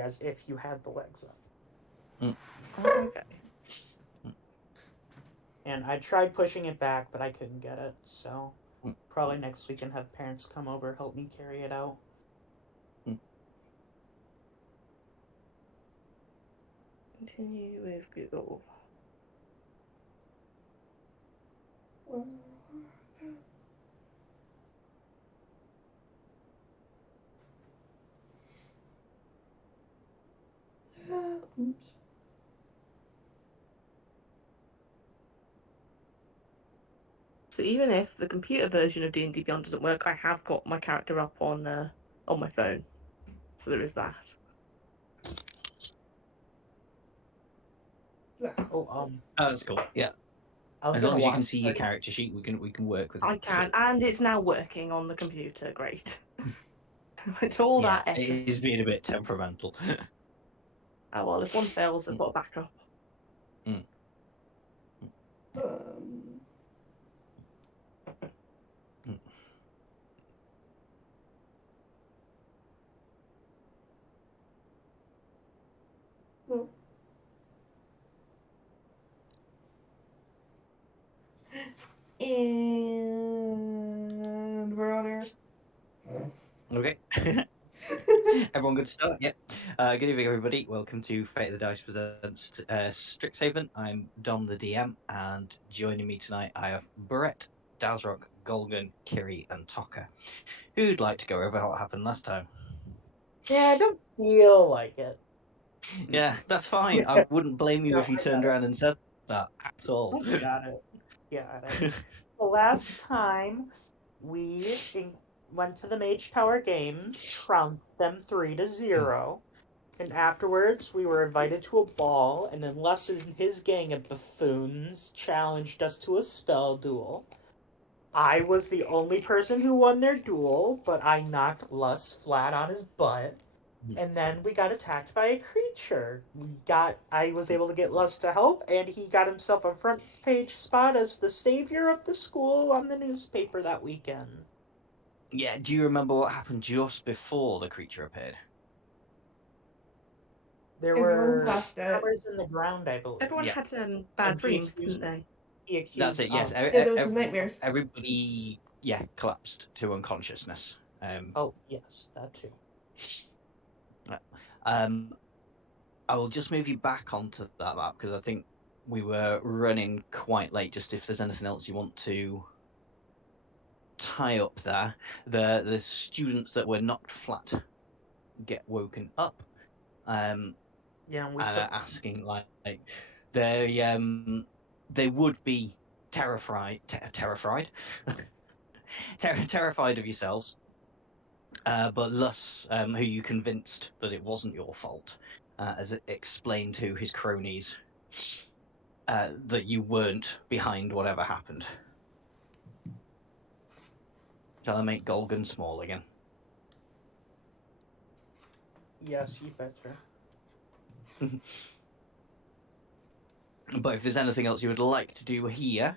as if you had the legs up. Oh, okay. And I tried pushing it back, but I couldn't get it. So Mm. probably next week and have parents come over help me carry it out. Mm. Continue with Google. Oops. So even if the computer version of D&D Beyond doesn't work, I have got my character up on my phone. So there is that. Oh, Oh, that's cool. Yeah, I was as gonna long as you watch. can see your character sheet, we can work with it. I can, and it's now working on the computer. Great. It's all Yeah, that effort. it is being a bit temperamental. Oh well, if one fails, I've got a backup. Mm. Mm. Oh. And we're on air. Okay. Everyone good to start? Yep. Good evening, everybody. Welcome to Fate of the Dice Presents Strixhaven. I'm Dom, the DM, and joining me tonight I have Brett, Dazrock, Golgan, Kiri, and Toka. Who'd like to go over what happened last time? Yeah, I don't feel like it. Yeah, that's fine. I wouldn't blame you No, if you I turned got it. around and said that at all. I got it. Got it. The last time we went to the Mage Tower Games, trounced them 3-0, and afterwards we were invited to a ball, and then Les and his gang of buffoons challenged us to a spell duel. I was the only person who won their duel, but I knocked Les flat on his butt. And then we got attacked by a creature. I was able to get Les to help, and he got himself a front page spot as the savior of the school on the newspaper that weekend. Yeah, do you remember what happened just before the creature appeared? There Everyone were passed out. hammers in the ground, I believe. Everyone Yeah, had bad And dreams, didn't they? he that's accused it. Yes, Yeah, there was the nightmares. everybody, yeah, collapsed to unconsciousness. Oh, yes, that too. Um, I will just move you back onto that map because I think we were running quite late. Just if there's anything else you want to tie up there, the students that were knocked flat get woken up, Yeah, and we and took are asking like they would be terrified of yourselves. But Luss, who you convinced that it wasn't your fault, has explained to his cronies that you weren't behind whatever happened. Shall I make Golgan small again? yes, you betcha. But if there's anything else you would like to do here,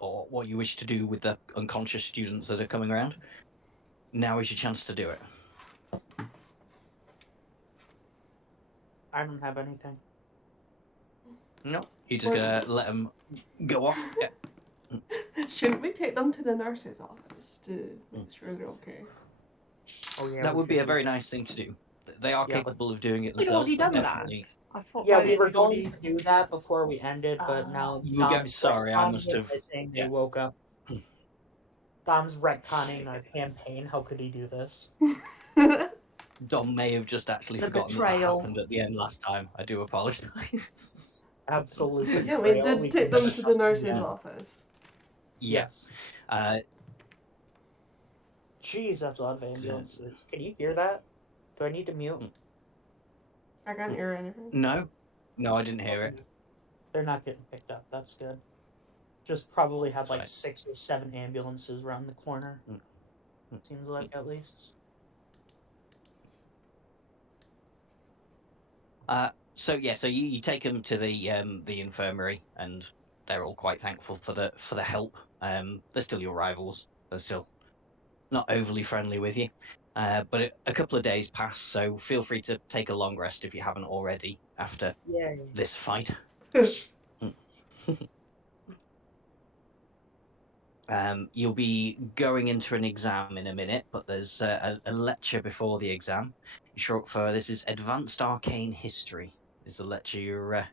or what you wish to do with the unconscious students that are coming around, now is your chance to do it. I don't have anything. No, you're just gonna let them go off. Yeah. Shouldn't we take them to the nurse's office to make sure they're okay? Oh yeah, That we would be should a do very that. nice thing to do. They are Yeah, but capable of doing it We'd themselves, already but done that. definitely. I thought yeah, by we then were we'd going already. to do that before we ended, but now You get Dom's sorry, I retconning must it have. by saying they Yeah. woke up. Dom's retconning our campaign. How could he do this? Dom may have just actually The forgotten that betrayal. happened at the end last time. I do apologise. Absolute Yeah, we betrayal. did We take could them never to the trust him nurse's again. office. Yeah. Yes. Uh, Jeez, that's a lot of ambulances. Can you hear that? Do I need to mute? I can't hear anything. no, no, I didn't hear Okay. it. They're not getting picked up. That's good. Just probably had That's like fine. 6 or 7 ambulances around the corner. Seems like at least. So yeah, so you take them to the infirmary, and they're all quite thankful for the help. They're still your rivals. They're still not overly friendly with you. But a couple of days pass, so feel free to take a long rest if you haven't already after Yay. this fight. You'll be going into an exam in a minute, but there's a lecture before the exam. Short for this is Advanced Arcane History. Is the lecture you're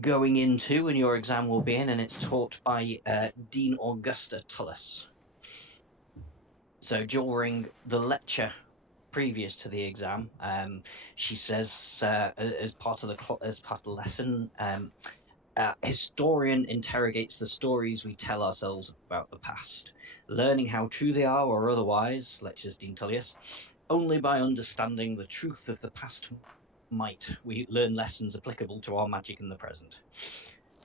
going into, and your exam will be in, and it's taught by Dean Augusta Tullis. So during the lecture previous to the exam, she says as part of the lesson. Historian interrogates the stories we tell ourselves about the past, learning how true they are or otherwise, lectures Dean Tullius. Only by understanding the truth of the past might we learn lessons applicable to our magic in the present.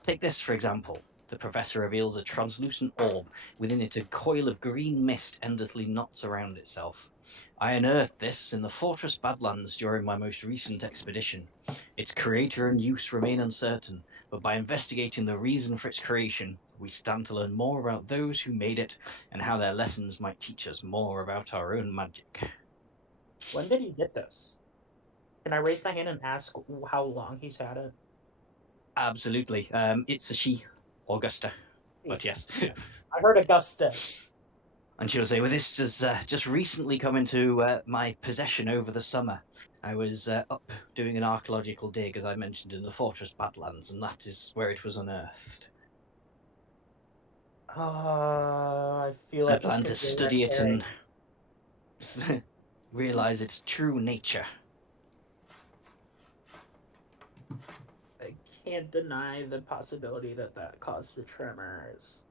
Take this, for example. The professor reveals a translucent orb. Within it, a coil of green mist endlessly knots around itself. I unearthed this in the Fortress Badlands during my most recent expedition. Its creator and use remain uncertain, but by investigating the reason for its creation, we stand to learn more about those who made it and how their lessons might teach us more about our own magic. When did he get this? Can I raise my hand and ask how long he's had it? Absolutely. It's a she, Augusta. But yes. I heard Augustus. And she'll say, well, this has just recently come into my possession over the summer. I was up doing an archaeological dig, as I mentioned, in the Fortress Badlands, and that is where it was unearthed. I feel I like plan this to could be a red study it herring. and realize its true nature. I can't deny the possibility that that caused the tremors.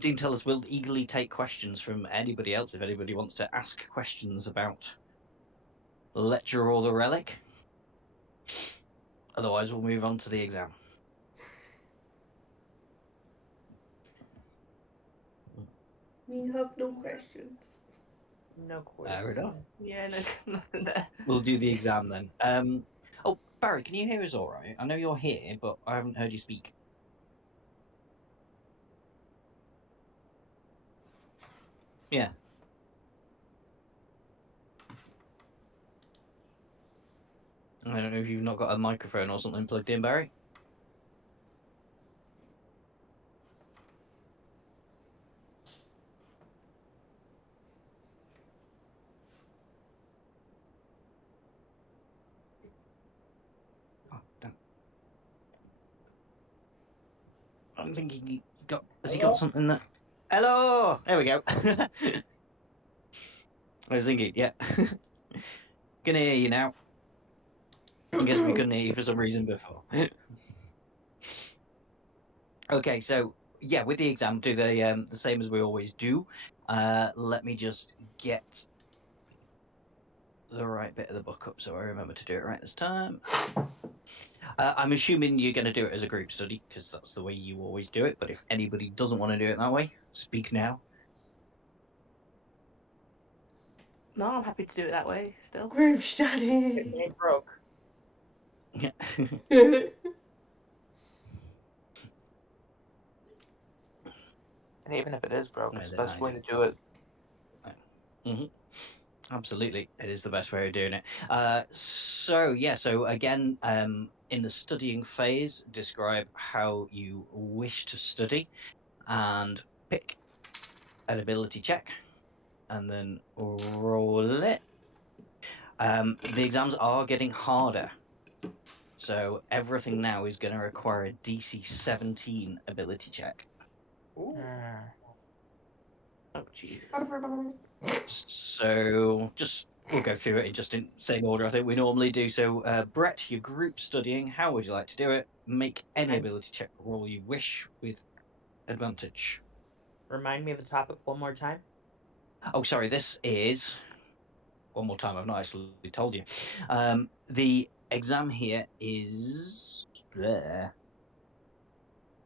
Dean Tellers will eagerly take questions from anybody else if anybody wants to ask questions about the lecture or the relic. Otherwise, we'll move on to the exam. We have no questions. No Fair quiz. enough. Yeah, no, nothing there. We'll do the exam then. Oh, Barry, can you hear us all right? I know you're here, but I haven't heard you speak. Yeah. I don't know if you've not got a microphone or something plugged in, Barry. Oh, damn. I'm thinking he got. Has he got something that? Hello. There we go. I was thinking, yeah. Can hear you now. I guess we couldn't hear you for some reason before. Okay, so yeah, with the exam, do the same as we always do. Let me just get the right bit of the book up so I remember to do it right this time. I'm assuming you're going to do it as a group study because that's the way you always do it. But if anybody doesn't want to do it that way, speak now. No, I'm happy to do it that way still. Group It study. ain't broke. Yeah. And even if it is broke, it's Where's the it best way to hiding? do it. Mm-hmm. Absolutely, it is the best way of doing it. So again, in the studying phase, describe how you wish to study, and pick an ability check, and then roll it. The exams are getting harder, so everything now is going to require a DC 17 ability check. Ooh. Oh Jesus. So just we'll go through it in just in same order I think we normally do. So Brett, your group studying, how would you like to do it? Make any ability check roll you wish with advantage. Remind me of the topic one more time. Oh, sorry, this is one more time. I've not actually told you. The exam here is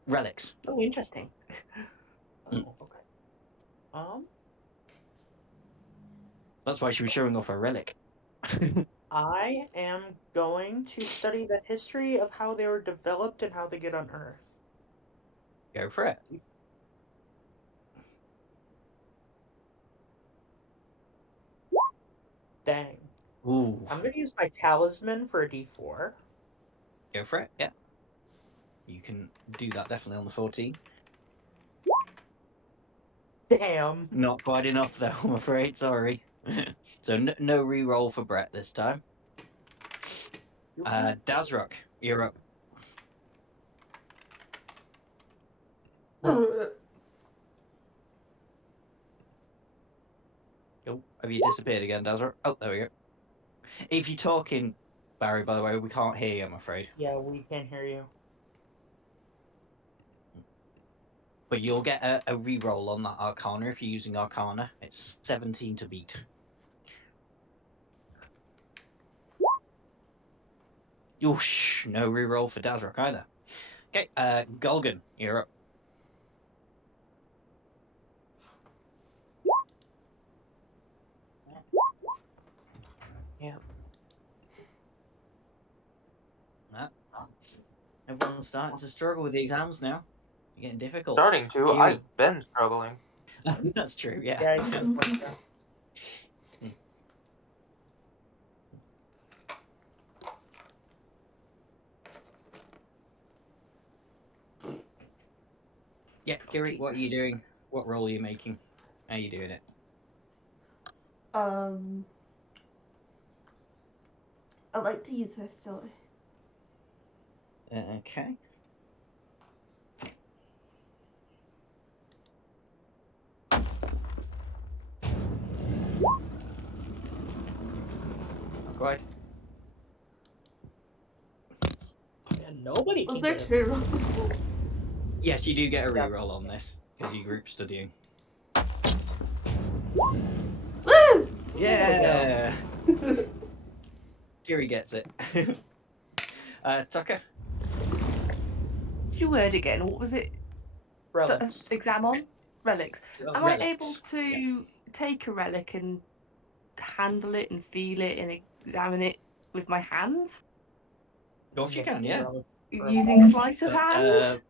relics. Oh, interesting. Mm. Oh, okay. That's why she was showing off her relic. I am going to study the history of how they were developed and how they get on Earth. Go for it. Dang. Ooh, I'm going to use my talisman for a d4. go for it. Yeah, you can do that definitely on the 14. Damn. Not quite enough though, I'm afraid. Sorry. So no re-roll for Brett this time. Dazrock, you're up. Oh, have you disappeared again, Dazrock? Oh, there we go. If you're talking, Barry, by the way, we can't hear you, I'm afraid. Yeah, we can't hear you. But you'll get a re-roll on that Arcana if you're using Arcana. It's 17 to beat. Oosh, no re-roll for Dazrock either. Okay, Golgan, you're up. Yeah. Everyone's starting to struggle with the exams now. You're getting difficult. Starting to. Kiri. I've been struggling. That's true, yeah. Yeah, it's good. Yeah, Kiri, what are you doing? What role are you making? How are you doing it? I like to use hostility. Okay. Not quite. Yeah, nobody Was can there get it. 2 rolls? Yes, you do get a reroll on this because you group studying. Woo! Yeah. Kiri gets it. Tucker. What's your word again? What was it? Relics. Exam on? Relics. Am Relics. I able to take a relic and handle it and feel it and examine it with my hands? Of course you can, yeah. Using sleight of hand?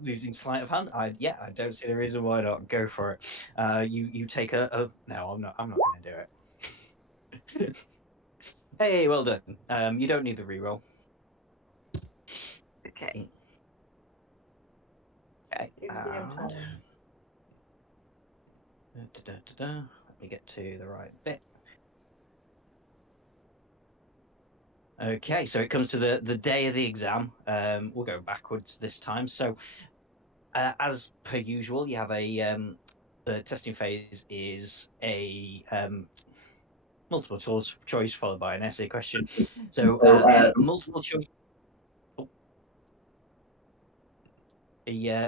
Using sleight of hand, I don't see the reason why not. Go for it. You take a no, I'm not going to do it. Hey, well done. You don't need the reroll. Okay. Okay. Exam time. Let me get to the right bit. Okay, so it comes to the day of the exam. We'll go backwards this time. So, as per usual, you have the testing phase is a multiple choice followed by an essay question. So, multiple choice. Oh,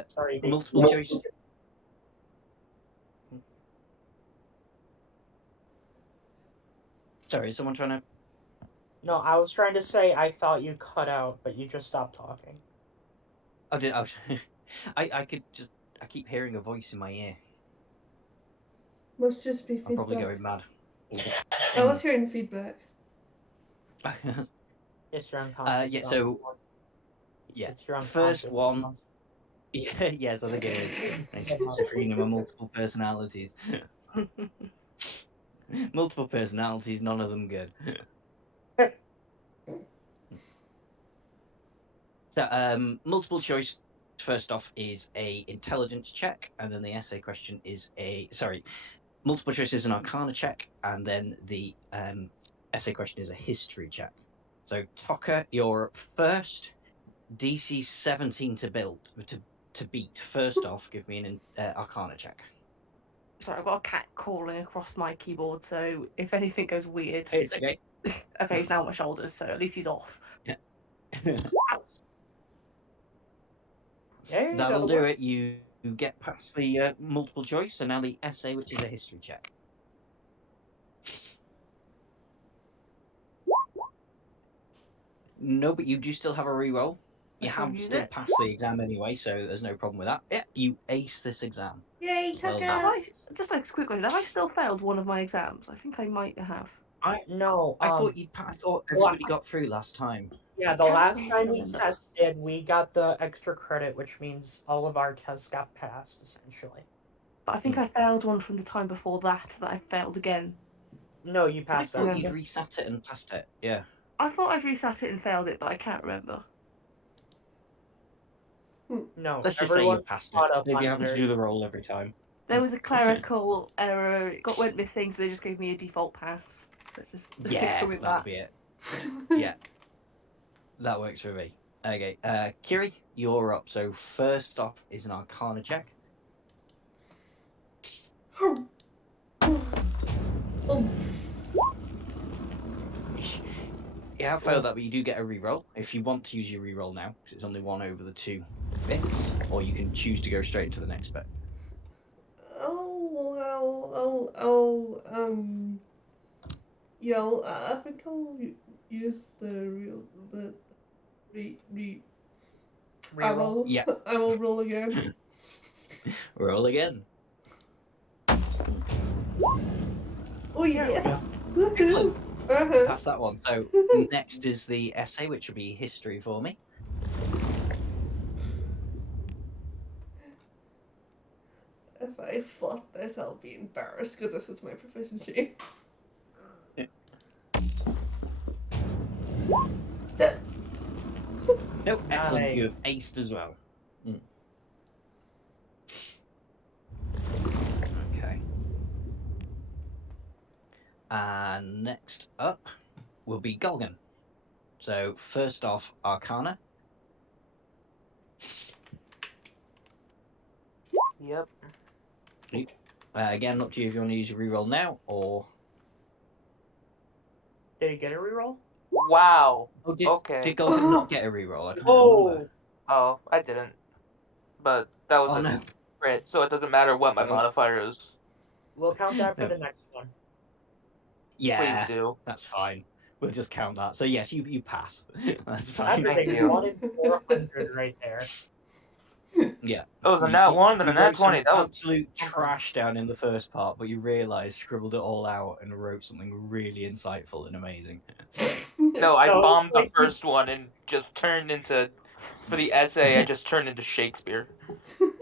Sorry, multiple choice. Sorry, is someone trying to? No, I was trying to say I thought you cut out, but you just stopped talking. I did. I could just. I keep hearing a voice in my ear. Must just be I'm probably feedback. going mad. I was hearing feedback. It's your unconscious. Yeah. So yeah, It's your unconscious. first one. Yeah, yes, I think it is. And schizophrenia and multiple personalities. Multiple personalities, none of them good. So, multiple choice. First off is a intelligence check, and then the essay question is multiple choice is an arcana check, and then the essay question is a history check. So, Tucker, your first DC 17 to beat. First off, give me an arcana check. Sorry, I've got a cat crawling across my keyboard, so if anything goes weird. It's okay. Okay, he's now on my shoulders, so at least he's off. That'll do it. You get past the multiple choice, and now the essay, which is a history check. No, but you do still have a reroll. You have still passed the exam anyway, so there's no problem with that. Yeah, you ace this exam. Yay, Well Tucker! done. Just like a quick question, have I still failed one of my exams? I think I might have. No, I thought I thought everybody got through last time. yeah, the Can't last really time we remember. tested, we got the extra credit, which means all of our tests got passed, essentially. But I think I failed one from the time before that I failed again. No, you I passed that. thought you'd Remember. reset it and passed it. Yeah. I thought I'd resat it and failed it, but I can't remember. No, Let's just say you everyone's passed it. caught up Maybe on having to their... do the roll every time. There was a clerical error. It went missing, so they just gave me a default pass. Let's just Yeah, go with that'll that. be it. Yeah. That works for me. Okay, Kiri, you're up. So first off is an Arcana check. You have failed that, but you do get a reroll if you want to use your reroll now, because it's only one over the 2 bits, or you can choose to go straight into the next bit. I think I'll use the Reroll. Yeah. I will roll again. Roll again. Oh yeah. Excellent. Uh-huh. Pass that one. So next is the essay, which will be history for me. If I flop this, I'll be embarrassed because this is my proficiency. Nope. Excellent. You Nice. have aced as well. Okay. And next up will be Golgan. So first off, Arcana. Yep. Again, up to you if you want to use your reroll now or. Did he get a reroll? Wow. Oh, did Okay. Golgan not get a reroll? I can't remember. Oh, I didn't. But that was Oh a no. crit, so it doesn't matter what my Oh. modifier is. We'll count that for No. the next one. Please Yeah, do. that's fine. We'll just count that. So yes, you pass. That's That's fine. a Thank you. 1 in 400 right there. Yeah. It was a nat 1 and You a nat wrote some 20. That was absolute trash down in the first part, but you realised, scribbled it all out, and wrote something really insightful and amazing. No, I No, bombed the like, first one and just turned into, for the essay, I just turned into Shakespeare.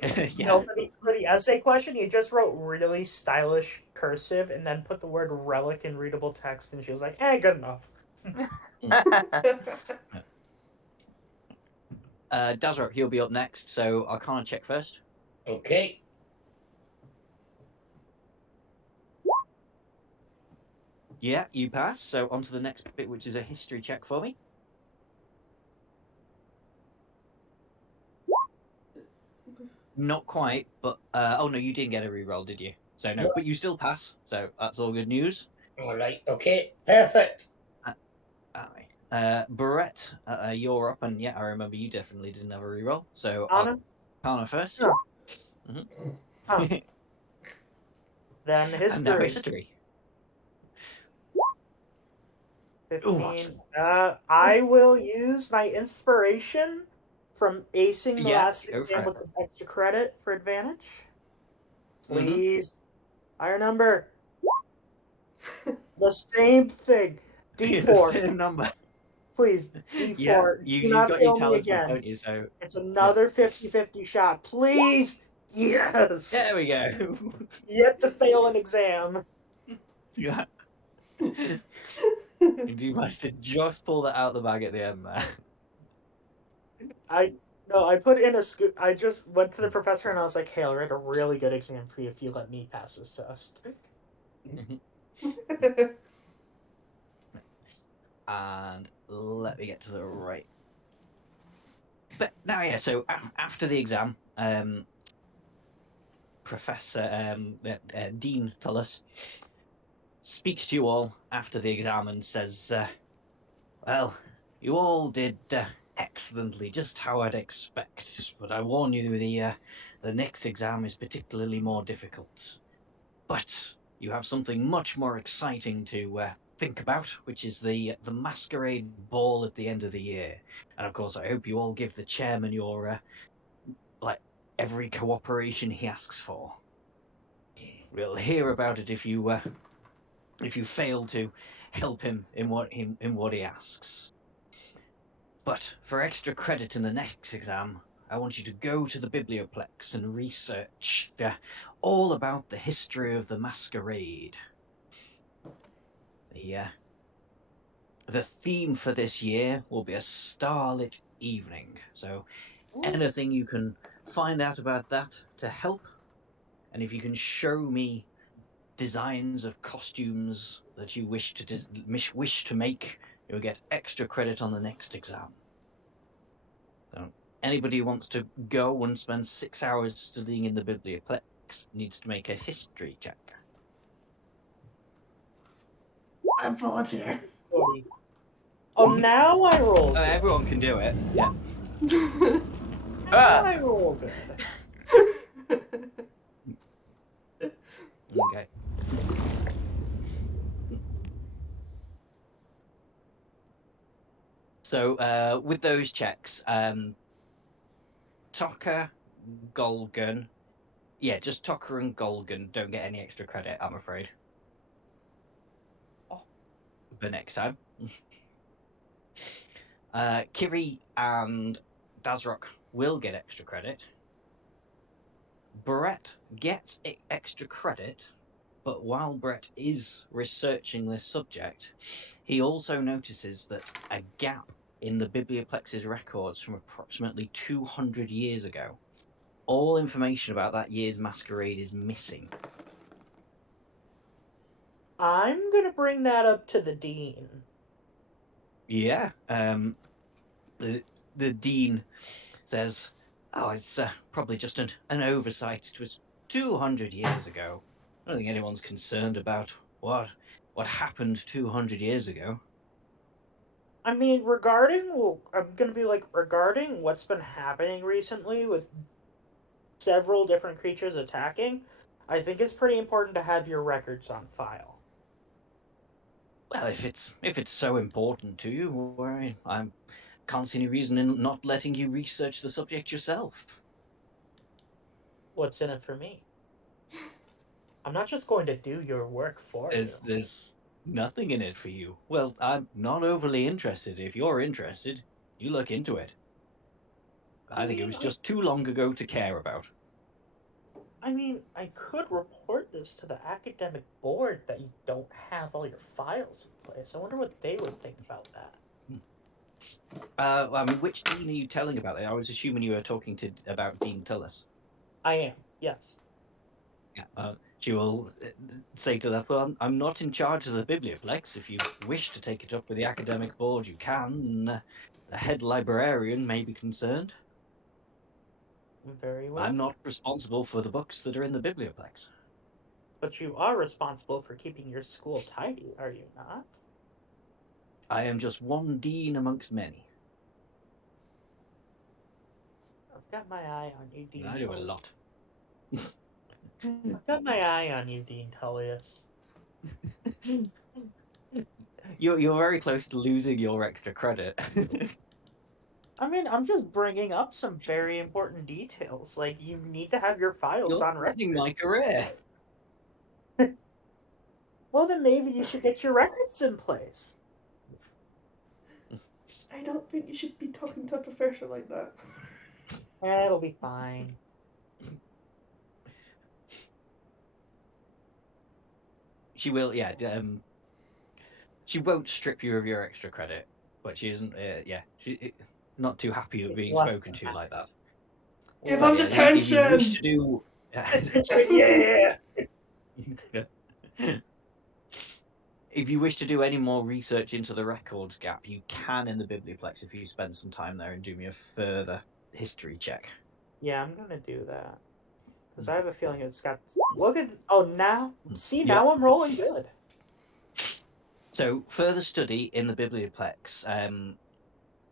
Yeah. No, for the essay question, you just wrote really stylish cursive and then put the word relic in readable text, and she was like, good enough. Dazrock, he'll be up next, so Arcana check first. Okay. Yeah, you pass. So on to the next bit, which is a history check for me. Not quite, but oh no, you didn't get a reroll, did you? So no, but you still pass. So that's all good news. All right. Okay. Perfect. Barrett, you're up, and yeah, I remember you definitely didn't have a reroll. So Anna? Arcana first. Huh. Mm-hmm. Huh. Then And now history. history. 15. I will use my inspiration from acing the Yeah, last go for exam it. with the extra credit for advantage. Mhm. Please. Higher number. The same thing. The D4. same number. Please. D4. Yeah, Do you've not got your fail me talisman, again. don't you? So It's another 50-50 shot. Please. Yes. there we go. Yet to fail an exam. Yeah. You managed to just pull that out of the bag at the end there. I put in a scoop. I just went to the professor and I was like, "Hey, I'll write a really good exam for you if you let me pass this test." And let me get to the right. But now, yeah. So after the exam, Professor Dean Tullis speaks to you all after the exam and says, "Well, you all did excellently, just how I'd expect. But I warn you, the next exam is particularly more difficult. But you have something much more exciting to think about, which is the masquerade ball at the end of the year. And of course, I hope you all give the chairman your like every cooperation he asks for. We'll hear about it if you if you fail to help him in what he asks. But for extra credit in the next exam, I want you to go to the Biblioplex and research all about the history of the masquerade. The theme for this year will be a starlit evening. So anything you can find out about that to help, and if you can show me designs of costumes that you wish to make, you'll get extra credit on the next exam. So anybody who wants to go and spend 6 hours studying in the Biblioplex needs to make a history check. I volunteer. Oh, now I roll good. Everyone can do it. Yeah. Now I roll good. Okay. So with those checks, Tokka, Golgan, just Tokka and Golgan don't get any extra credit, I'm afraid. Oh. For next time. Kiri and Dazrock will get extra credit. Brett gets extra credit, but while Brett is researching this subject, he also notices that a gap in the Biblioplex's records from approximately 200 years ago. All information about that year's masquerade is missing. I'm gonna bring that up to the dean. Yeah. The dean says, "Oh, it's probably just an oversight. It was 200 years ago. I don't think anyone's concerned about what happened 200 years ago." I mean, I'm gonna be like, regarding what's been happening recently with several different creatures attacking, I think it's pretty important to have your records on file. Well, if it's so important to you, I can't see any reason in not letting you research the subject yourself. What's in it for me? I'm not just going to do your work for you. There's nothing in it for you. Well, I'm not overly interested. If you're interested, you look into it. I think it was just too long ago to care about. I mean, I could report this to the academic board that you don't have all your files in place. I wonder what they would think about that. I mean, which dean are you telling about that? I was assuming you were talking about Dean Tullis. I am, yes. Yeah. She will say to that, "Well, I'm not in charge of the Biblioplex. If you wish to take it up with the academic board, you can. The head librarian may be concerned. Very well. I'm not responsible for the books that are in the Biblioplex." But you are responsible for keeping your school tidy, are you not? I am just one dean amongst many. I've got my eye on you, Dean. I do a lot. I've got my eye on you, Dean Tullius. You're very close to losing your extra credit. I mean, I'm just bringing up some very important details. Like, you need to have your files You're on record. threatening my career. Well, then maybe you should get your records in place. I don't think you should be talking to a professor like that. It'll be fine. She will, yeah. She won't strip you of your extra credit, but she isn't. She not too happy of being Less spoken than to that. like that. Give Well, him Yeah, detention! if you wish to do, yeah. if you wish to do any more research into the records gap, you can in the Biblioplex if you spend some time there and do me a further history check. Yeah, I'm gonna do that. Because I have a feeling it's got. Look at. Oh, now. See, Yeah. now I'm rolling good. So, further study in the Biblioplex,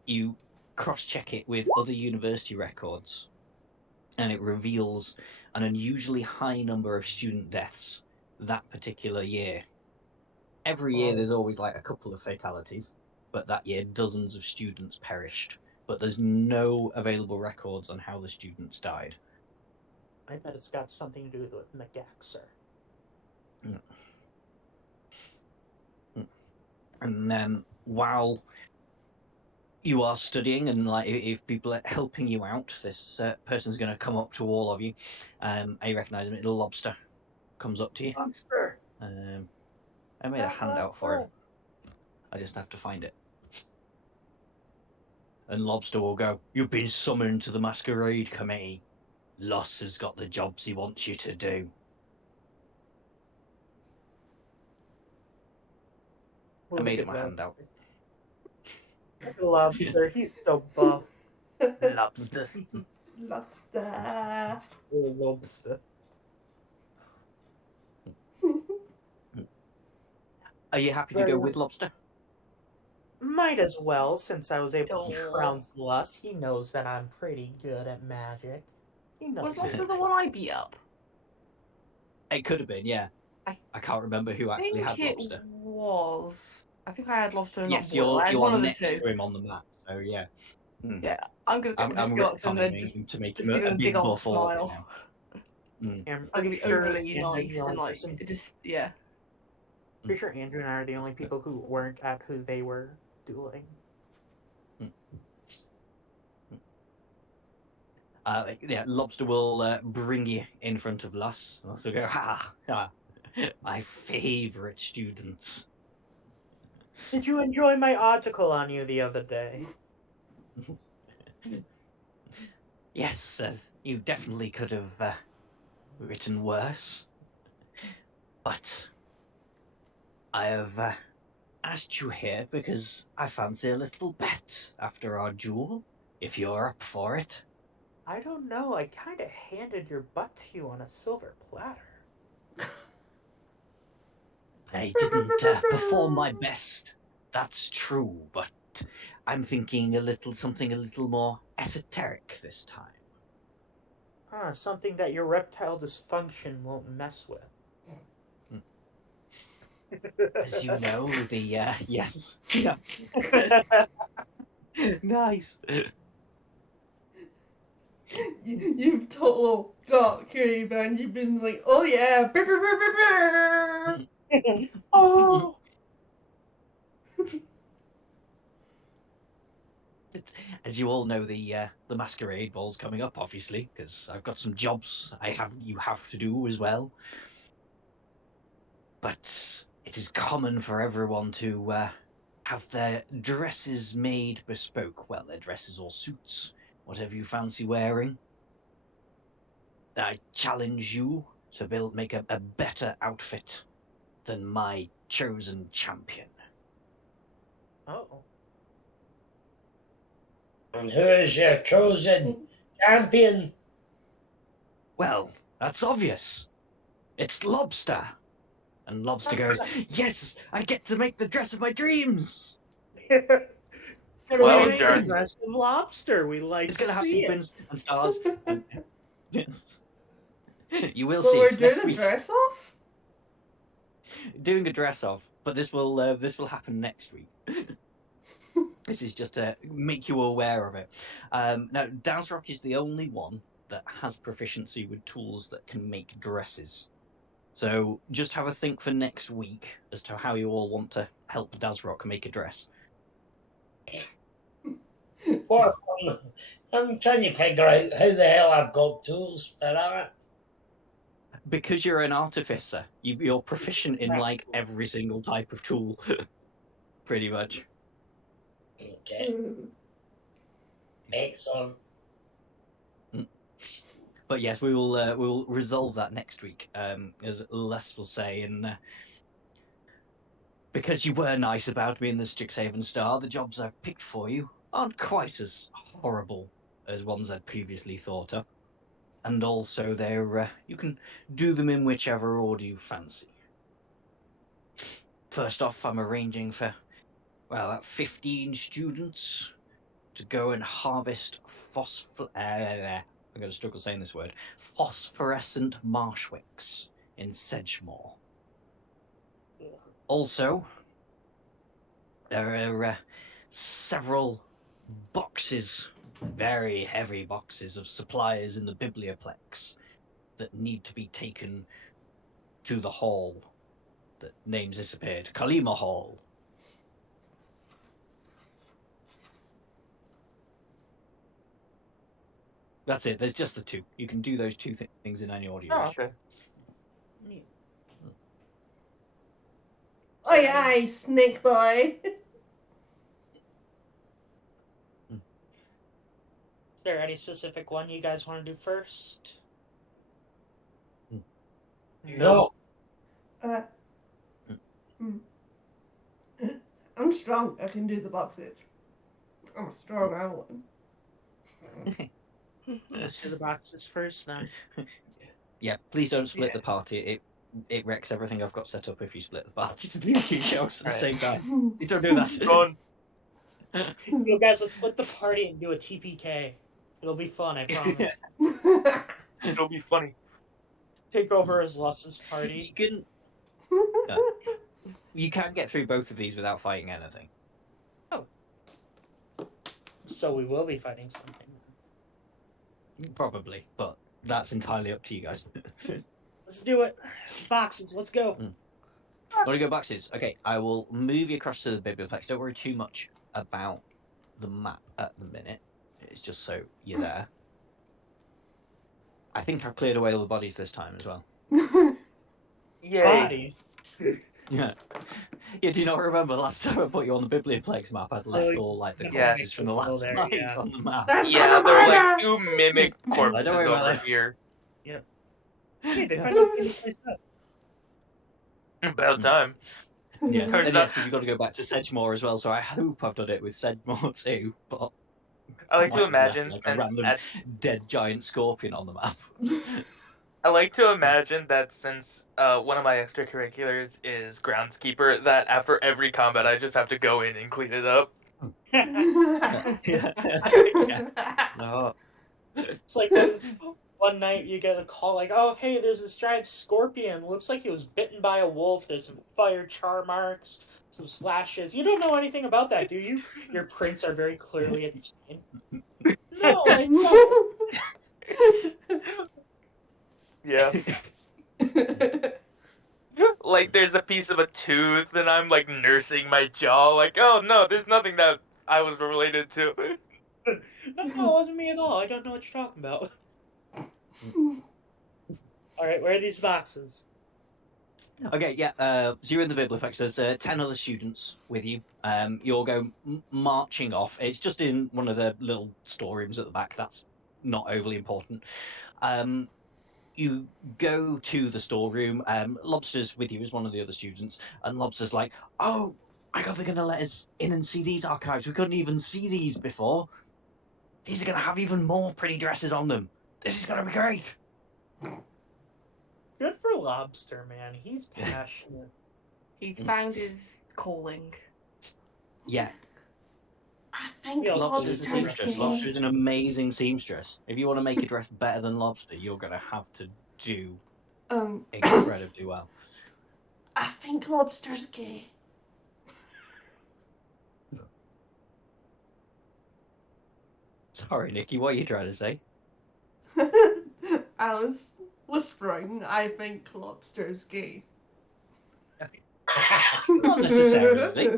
you cross-check it with other university records, and it reveals an unusually high number of student deaths that particular year. Every year there's always like a couple of fatalities, but that year dozens of students perished. But there's no available records on how the students died. I bet it's got something to do with McGaxer. And while you are studying, and like if people are helping you out, this person's going to come up to all of you. I recognise him. Little Lobster comes up to you. Lobster. I made a handout for him. I just have to find it. And Lobster will go, "You've been summoned to the masquerade committee. Loss has got the jobs he wants you to do." I made him a handout. Look at Lobster. He's so buff. Lobster. Lobster. Lobster. Are you happy to go with Lobster? Might as well, since I was able to Aw. trounce Lus. He knows that I'm pretty good at magic. He knows Was Lobster it. the one I beat up? It could have been, yeah. I can't remember who I actually think had Lobster. it was. I think I had Lobster and Yes, not Boyle. I had one you're of the next two. to him on the map, so yeah. Yeah, I'm gonna just go up to him and just to make just him give him a a big big old buff orc smile. now. I'm I'm gonna pretty be sure overly Andrew nice and like wasn't- just yeah. Pretty sure Andrew and I are the only people who weren't at who they were dueling. Yeah, Lobster will bring you in front of Lus. And also go, ha, my favourite students. Did you enjoy my article on you the other day? Yes, as you definitely could have written worse. But I have asked you here because I fancy a little bet after our duel, if you're up for it. I don't know. I kind of handed your butt to you on a silver platter. I didn't perform my best, that's true, but I'm thinking something a little more esoteric this time. Something that your reptile dysfunction won't mess with. As you know, the yes, yeah, nice. You've total got Cube and you've been like, oh yeah, Oh, As you all know, the masquerade ball's coming up, obviously, because I've got some jobs you have to do as well. But it is common for everyone to have their dresses made bespoke. Well, their dresses or suits, whatever you fancy wearing. I challenge you to make a better outfit than my chosen champion. oh. And who is your chosen champion? Well, that's obvious. It's Lobster. And Lobster goes, "Yes, I get to make the dress of my dreams." Well Amazing. done. Aggressive lobster. We like It's to going to have see it. sequins and stars. And, yes. You will So see we're it doing next a week. dress off? Doing a dress off, but this will happen next week. This is just to make you aware of it. Now, Dowsrock is the only one that has proficiency with tools that can make dresses. So just have a think for next week as to how you all want to help Dazrock make a dress. What? I'm trying to figure out how the hell I've got tools for that. Because you're an artificer, you're proficient in like every single type of tool, pretty much. Okay, excellent. But yes, we will resolve that next week, as Les will say. And because you were nice about me in the Strixhaven Star, the jobs I've picked for you aren't quite as horrible as ones I'd previously thought of. And also, they're you can do them in whichever order you fancy. First off, I'm arranging for, well, about 15 students to go and harvest I'm going to struggle saying this word. Phosphorescent marshwicks in Sedgemoor. Also, there are several boxes, very heavy boxes of supplies in the Biblioplex that need to be taken to the hall that name's disappeared. Kalima Hall. That's it. There's just the two. You can do those two things in any order you Oh, wish. okay. Is there Aye, any- aye, snake boy. Is there any specific one you guys want to do first? No. Uh, I'm strong. I can do the boxes. I'm a strong owlin. Let's do the boxes first then. Yeah, please don't split Yeah. the party. It wrecks everything I've got set up if you split the party to do two shows at the Right. same time. You don't do that. Going. You guys, let's split the party and do a TPK. It'll be fun, I promise. It'll be funny. Take over as Luss's You party. can you can get through both of these without fighting anything. So we will be fighting something. Probably, but that's entirely up to you guys. Let's do it. Boxes, let's go. Want to go boxes? Okay, I will move you across to the biblioplex. Don't worry too much about the map at the minute. It's just so you're there. I think I've cleared away all the bodies this time as well. Yay. Bodies. Yeah. Yeah, do you not remember last time I put you on the biblioplex map? I'd left all like the Yeah. corpses from the Still last there, night yeah. on the map. That's Yeah, there were like 2 mimic corpses don't worry about over that. here. Hey, they finally cleaned the place up. About time. Yes, Turns and yes, out- because you've got to go back to Sedgemoor as well. So I hope I've done it with Sedgemoor too. But I like might to have left, imagine like a since random dead giant scorpion on the map. I like to imagine that since one of my extracurriculars is groundskeeper, that after every combat I just have to go in and clean it up. Yeah. No. It's like when one night you get a call like, oh, hey, there's this giant scorpion. Looks like he was bitten by a wolf. There's some fire char marks, some slashes. You don't know anything about that, do you? Your prints are very clearly at skin. No, I don't. Yeah. Like there's a piece of a tooth and I'm like nursing my jaw like, oh no, there's nothing that I was related to. No, it wasn't me at all. I don't know what you're talking about. Alright, where are these boxes? Okay, yeah. So you're in the biblioplex. There's 10 other students with you. You all go marching off. It's just in one of the little storerooms at the back. That's not overly important. You go to the storeroom. Lobster's with you as one of the other students, and Lobster's like, "Oh, my God, they're going to let us in and see these archives. We couldn't even see these before. These are going to have even more pretty dresses on them. This is going to be great." Good for Lobster, man. He's passionate. He's found his calling. Yeah, I think Yeah, Lobster's a Lobster's seamstress. gay. Lobster is an amazing seamstress. If you want to make a dress better than Lobster, you're going to have to do incredibly well. I think Lobster's gay. Sorry, Nikki, what are you trying to say? I was whispering, I think Lobster's gay. Not necessarily.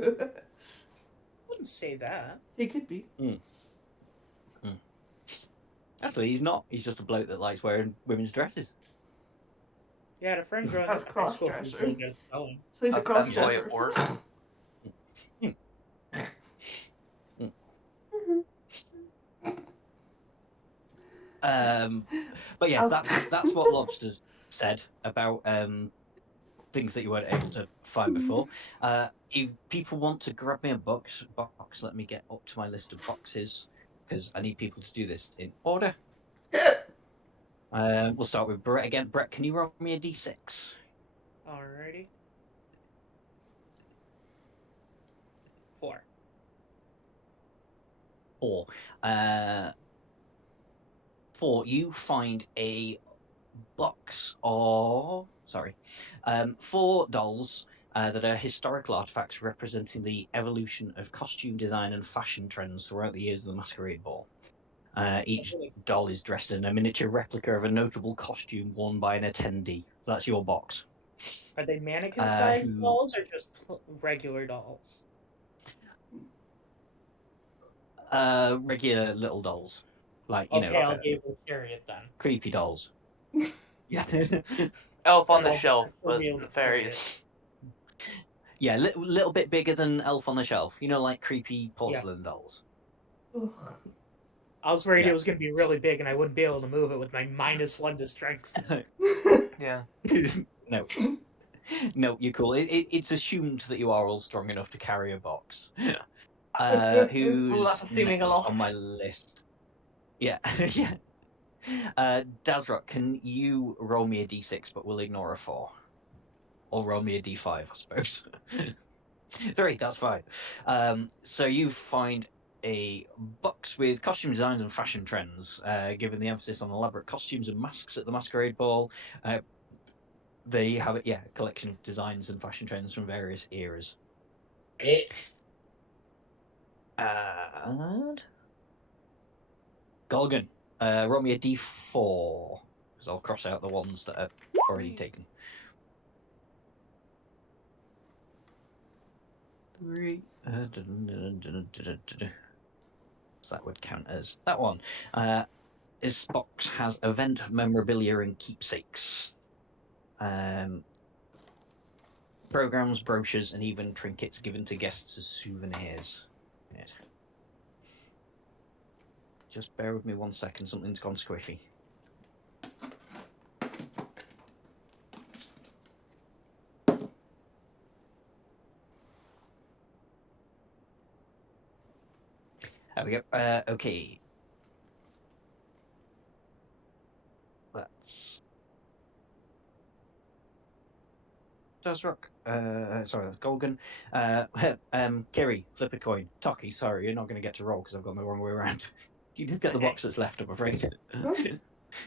Wouldn't say that. He could be. Actually, he's not. He's just a bloke that likes wearing women's dresses. Yeah, I had a friend growing That's up in high school who was cross-dresser. really good at sewing. So he's a That's why cross-dresser. it works. But yeah, Oh. that's what Lobster's said about things that you weren't able to find before. If people want to grab me a box, let me get up to my list of boxes because I need people to do this in order. We'll start with Brett again. Brett, can you roll me a d6? Alrighty. 4. 4. 4. You find a box of 4 dolls that are historical artifacts representing the evolution of costume design and fashion trends throughout the years of the Masquerade Ball. Each doll is dressed in a miniature replica of a notable costume worn by an attendee. So that's your box. Are they mannequin-sized who- dolls or just regular dolls? Regular little dolls. Like, you Okay, know, I'll be able to carry it then. creepy dolls. Yeah. Elf on the I'll Shelf, still but be able to fairies. carry it. Yeah, little bit bigger than Elf on the Shelf. You know, like creepy porcelain dolls. Ugh. I was worried Yeah. it was going to be really big and I wouldn't be able to move it with my -1 to strength. Yeah. No. No, you're cool. It's assumed that you are all strong enough to carry a box. Who's that's assuming a next lot. on my list? Yeah, yeah. Dazrock, can you roll me a d6, but we'll ignore a 4? Or roll me a d5, I suppose. 3, that's fine. So you find a box with costume designs and fashion trends, given the emphasis on elaborate costumes and masks at the Masquerade Ball. They have a collection of designs and fashion trends from various eras. Okay. And Golgan, roll me a d4, because I'll cross out the ones that are already taken. 3. So that would count as that one. This box has event memorabilia and keepsakes. Programs, brochures, and even trinkets given to guests as souvenirs. Yes. Just bear with me 1 second, something's gone squiffy. There we go. Okay. That's Dazrock. Sorry, that's Golgan. Kiri, flip a coin. Toki, sorry, you're not going to get to roll because I've gone the wrong way around. You just get the box that's left, I'm afraid.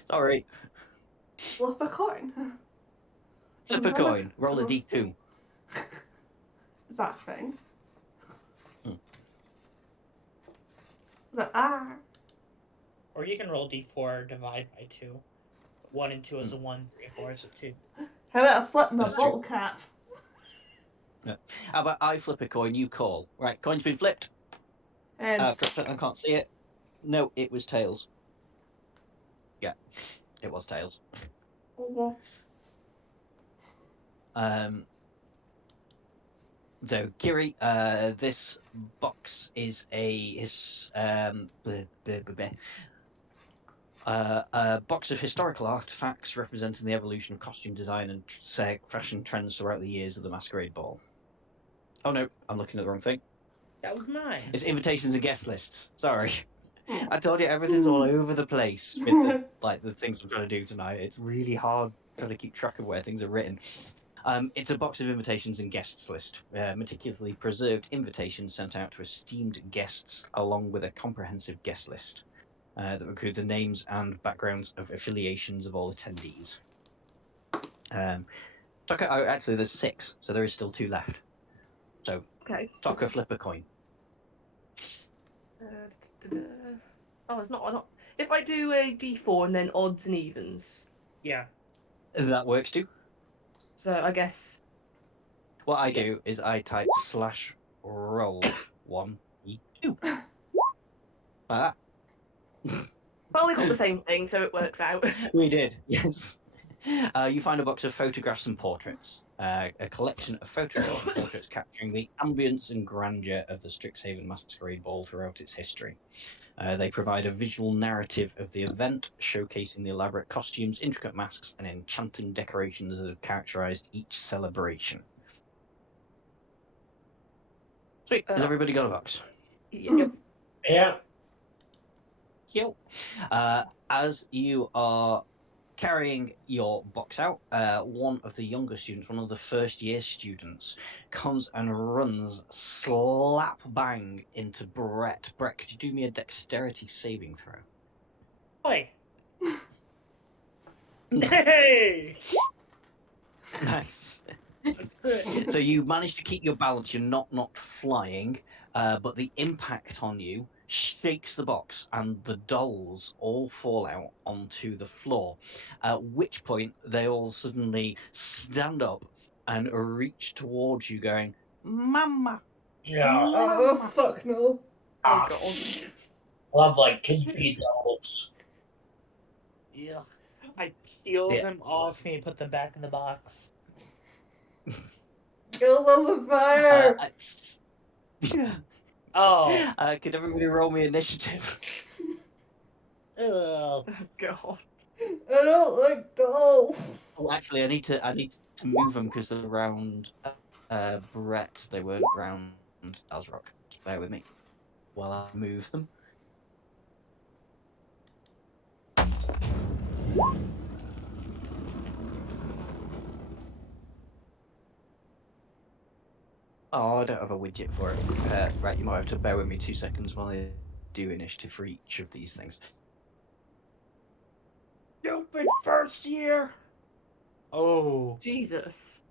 Sorry. Flip a coin. Flip a coin. Roll a d2. Is that a thing? Hmm. Or you can roll d4, divide by 2. 1 and 2 is a 1, 3 and 4 is a 2. How about I flip my That's true. bottle cap? Yeah. How about I flip a coin, you call? Right, coin's been flipped. And I've dropped it, I can't see it. No, it was tails. Yeah, it was tails. So Kiri, this box is a box of historical artifacts representing the evolution of costume design and fashion trends throughout the years of the Masquerade Ball. Oh no, I'm looking at the wrong thing. That was mine. It's invitations and guest lists. Sorry. I told you everything's all over the place with the things I'm trying to do tonight. It's really hard trying to keep track of where things are written. It's a box of invitations and guests list, meticulously preserved invitations sent out to esteemed guests, along with a comprehensive guest list that include the names and backgrounds of affiliations of all attendees. Actually, there's 6, so there is still 2 left. So, Okay. Taka, flip a coin. Oh, it's not. If I do a d4 and then odds and evens. Yeah. That works too. So I guess. What I do is I type /roll 1e2. Like that. Well, we got the same thing, so it works out. We did, yes. You find a box of photographs and portraits, a collection of photographs and portraits capturing the ambience and grandeur of the Strixhaven Masquerade Ball throughout its history. They provide a visual narrative of the event, showcasing the elaborate costumes, intricate masks, and enchanting decorations that have characterized each celebration. Sweet. Has everybody got a box? Yes. Yeah. Yo. As you are carrying your box out, one of the younger students, one of the first year students, comes and runs slap bang into Brett. Brett, could you do me a dexterity saving throw? Oi. Hey! Nice. So you manage to keep your balance. You're not flying, but the impact on you shakes the box, and the dolls all fall out onto the floor. At which point they all suddenly stand up and reach towards you, going, "Mama!" Yeah. Oh fuck no! Oh god. love like creepy dolls. Ugh. I peel Yeah. them off me and put them back in the box. Kill them with fire. Yeah. Oh. Could everybody roll me initiative? Ugh. Oh, God. I don't like dolls. Oh, actually, I need to move them because they're around Brett. They weren't round Azrock. Just bear with me while I move them. Oh, I don't have a widget for it. Right, you might have to bear with me 2 seconds while I do initiative for each of these things. Stupid first year. Oh. Jesus.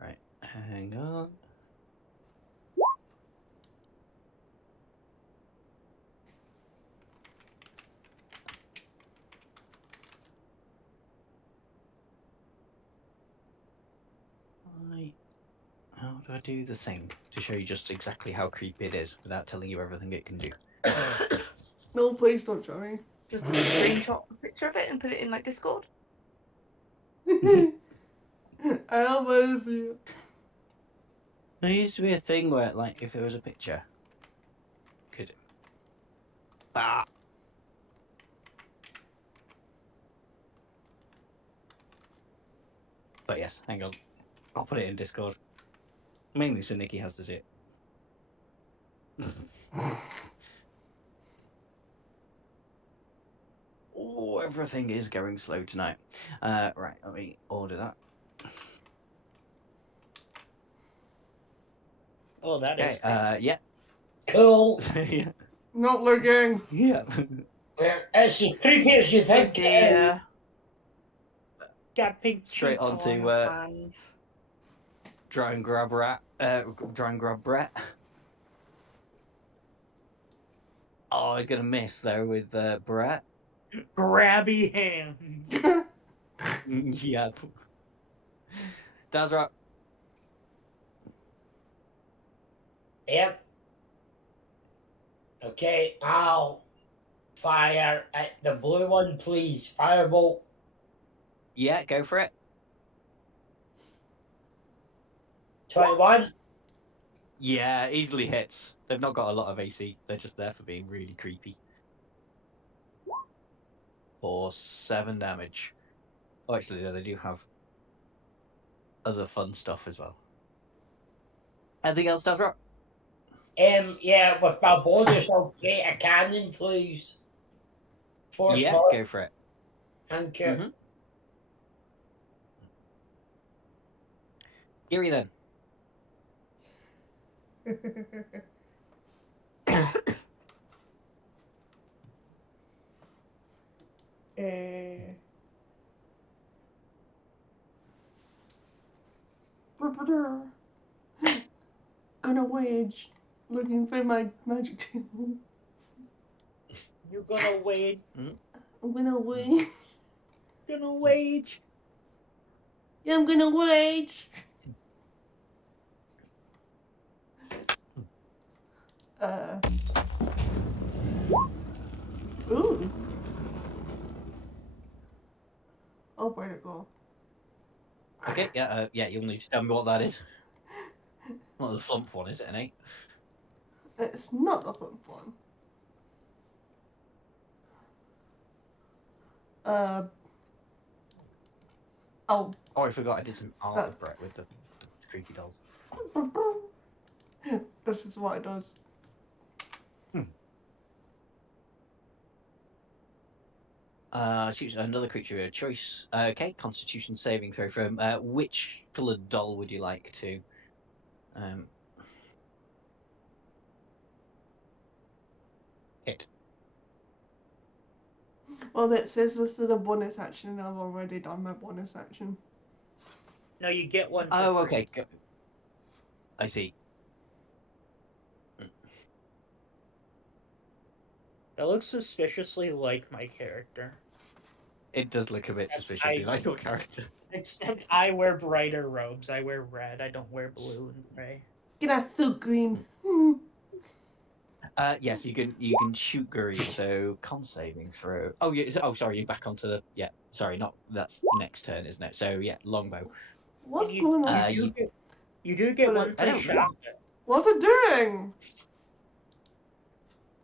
Right, hang on. Right. How do I do the thing to show you just exactly how creepy it is without telling you everything it can do? No, please don't, Johnny. Just screenshot a picture of it and put it in like Discord. I don't want to see it. There used to be a thing where, like, if there was a picture, could. Ah! But yes, hang on. I'll put it in Discord. Mainly so Nikki has to see it. Oh, everything is going slow tonight. Right, let me order that. Oh, that is. Okay, yeah. Cool. yeah. Not looking. Yeah. It's as creepy as you Oh, think. dear. Got pink Straight teeth. on to Oh, hands. try and grab Brett. Oh, he's gonna miss though with Brett. Grabby hands. Yeah. Dazra. Yep. Okay, I'll fire at the blue one, please. Firebolt. Yeah, go for it. 21. Yeah, easily hits. They've not got a lot of AC. They're just there for being really creepy. For 7 damage. Oh, actually, no, they do have other fun stuff as well. Anything else, Dazra? Yeah, with my bonus, I'll create a cannon, please. Four Yeah, small. go for it. Thank you. Mm-hmm. Gary, then. Eh. Gonna wage. Looking for my magic tool. You're gonna wage. Mm-hmm. I'm gonna wage. Gonna wage. Yeah, I'm gonna wage. Uh. Ooh. Oh, where'd it go? Okay, yeah, you'll need to tell me what that is. Not the flump one, is it, an 8? It's not the fun one. Oh. Oh, I forgot I did some art of Brett with the creepy dolls. This is what it does. Choose another creature of choice. Okay, Constitution saving throw from which coloured doll would you like to? Hit. Well, it says this is a bonus action, and I've already done my bonus action. No, you get one. For Oh, free. okay. Go. I see. That looks suspiciously like my character. It does look a bit suspiciously like your character. Except I wear brighter robes. I wear red. I don't wear blue and gray. Grasso green. Yes, you can shoot green. So con saving throw. Oh yeah. Oh, sorry. You're back onto the. Yeah. Sorry. Not that's next turn, isn't it? So yeah, longbow. What's You- going on? You do get But one I free don't shot. know. at it. What's it doing?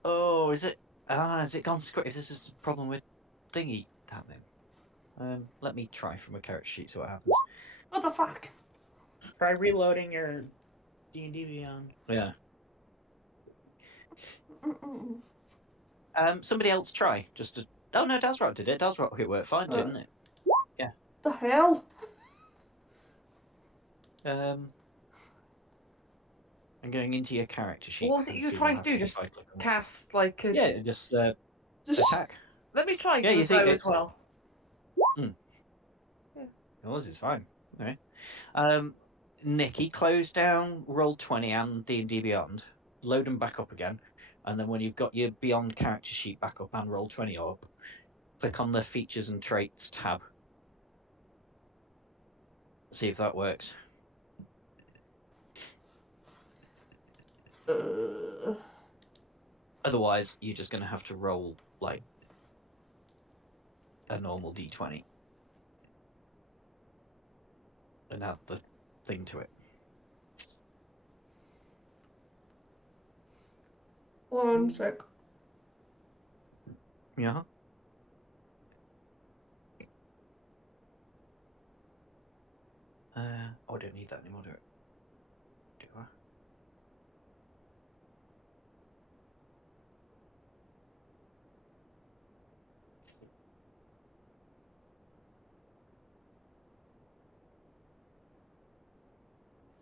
Oh, is it? Has it gone script? If this is a problem with thingy happening. Let me try from a character sheet. See what happens. What the fuck? Try reloading your D&D Beyond. Yeah. Mm-mm. Somebody else try just to. Oh no, Dazrock did it. Dazrock it worked fine, didn't it? The hell? I'm going into your character sheet. What was it and you were see trying what to do? happens Just if I click on it. cast like a. Yeah, just Just attack. Let me try Yeah, you give see, a bow as it's- well. Yours is fine. Okay. Nikki, close down Roll20 and D&D Beyond. Load them back up again, and then when you've got your Beyond character sheet back up and Roll20 up, click on the Features and Traits tab. See if that works. Otherwise, you're just going to have to roll like a normal D20 and add the thing to it. one sec. Yeah. I don't need that anymore, do it? Do I?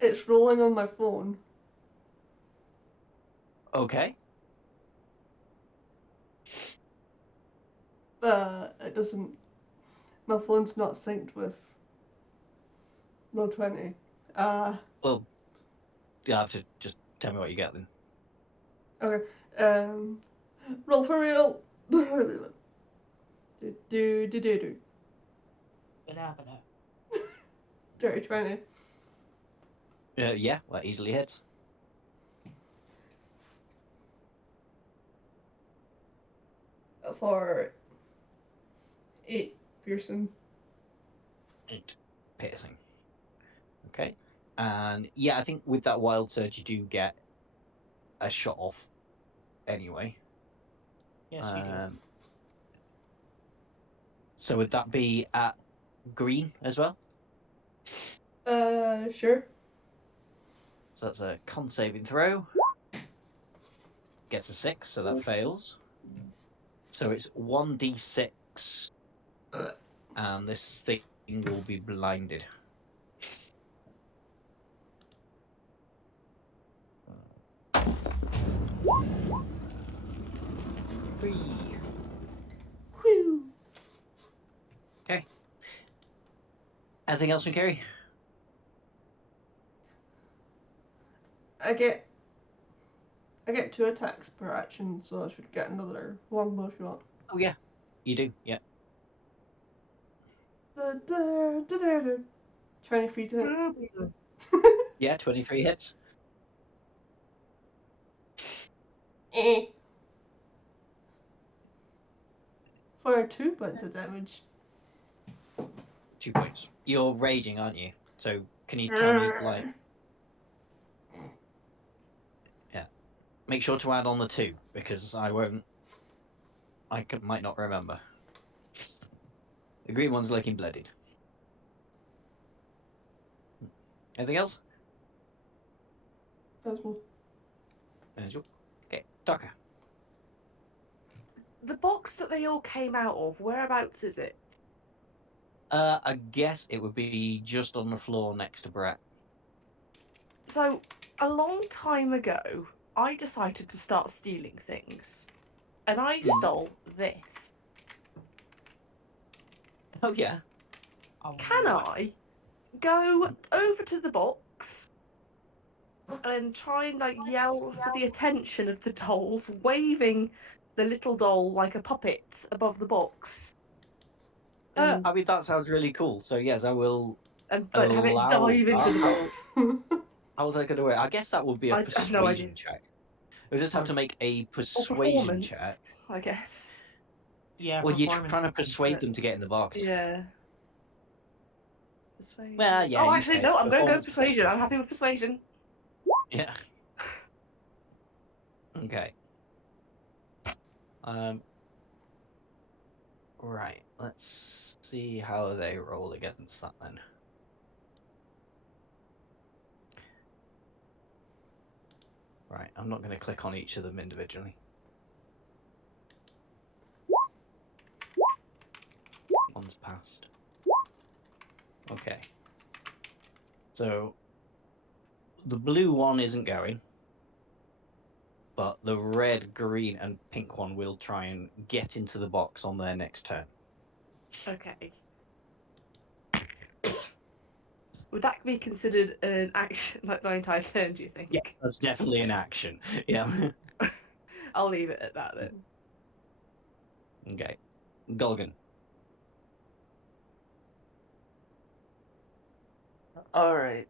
It's rolling on my phone. Okay. But it doesn't. My phone's not synced with Roll20. Well, you have to just tell me what you get then. Okay. Roll for real. do do do do do. Banana. Dirty 20. Yeah, that easily hits. For 8 piercing. 8 piercing. Okay. And yeah, I think with that wild surge you do get a shot off anyway. Yes, you do. So would that be at green as well? Sure. So that's a con saving throw. Gets a 6, so that fails. So it's 1d6. And this thing will be blinded. Whew. Okay. Anything else from Kerry? I get 2 attacks per action, so I should get another longbow shot. Oh yeah, you do. Yeah. 23 to hit. Yeah, 23 hits. For 2 points of damage. 2 points. You're raging, aren't you? So can you tell me like? Yeah. Make sure to add on the 2 because I won't. Might not remember. The green one's looking bloodied. Anything else? That's one. Okay, Tucker. The box that they all came out of, whereabouts is it? I guess it would be just on the floor next to Brett. So, a long time ago, I decided to start stealing things. And I stole this. Oh yeah. Can I go over to the box and try and like yell for the attention of the dolls, waving the little doll like a puppet above the box. I mean, that sounds really cool. So yes, I will But have it allow dive into the that. box. How's that going to work? I guess that would be a I have no idea. persuasion check. We just have to make a Or persuasion performance, check. I guess. Yeah. Well, you're performance trying to check. persuade them to get in the box. Yeah. Persuasion. Well, yeah, Oh, you actually, say no, I'm going to go performance persuasion. I'm happy with persuasion. Yeah. Okay. Right. Let's see how they roll against that then. Right. I'm not going to click on each of them individually. One's passed. Okay. So the blue one isn't going, but the red, green, and pink one will try and get into the box on their next turn. Okay. Would that be considered an action, like the entire turn, do you think? Yeah, that's definitely an action. Yeah. I'll leave it at that then. Okay. Golgan. All right.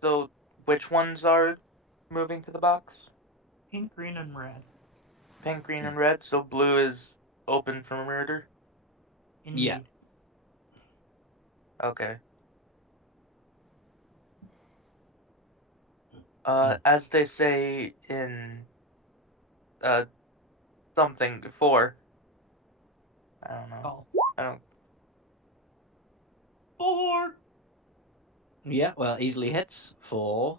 So, which ones are moving to the box? Pink, green, and red. Pink, green, and red. So blue is open for murder. Indeed. Yeah. Okay. As they say in something before. I don't know. Oh. I don't. 4. Yeah, well, easily hits for.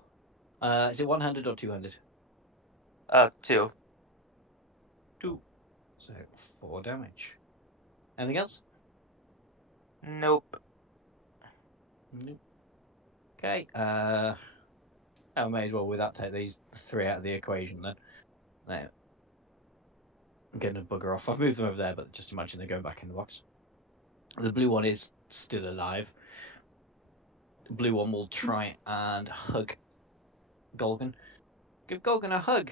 Is it 100 or 200? 2. 2. So 4 damage. Anything else? Nope. Nope. Okay. I may as well with that take these 3 out of the equation then. Now, I'm getting a bugger off. I've moved them over there, but just imagine they're going back in the box. The blue one is still alive. The blue one will try and hug Golgan. Give Golgan a hug.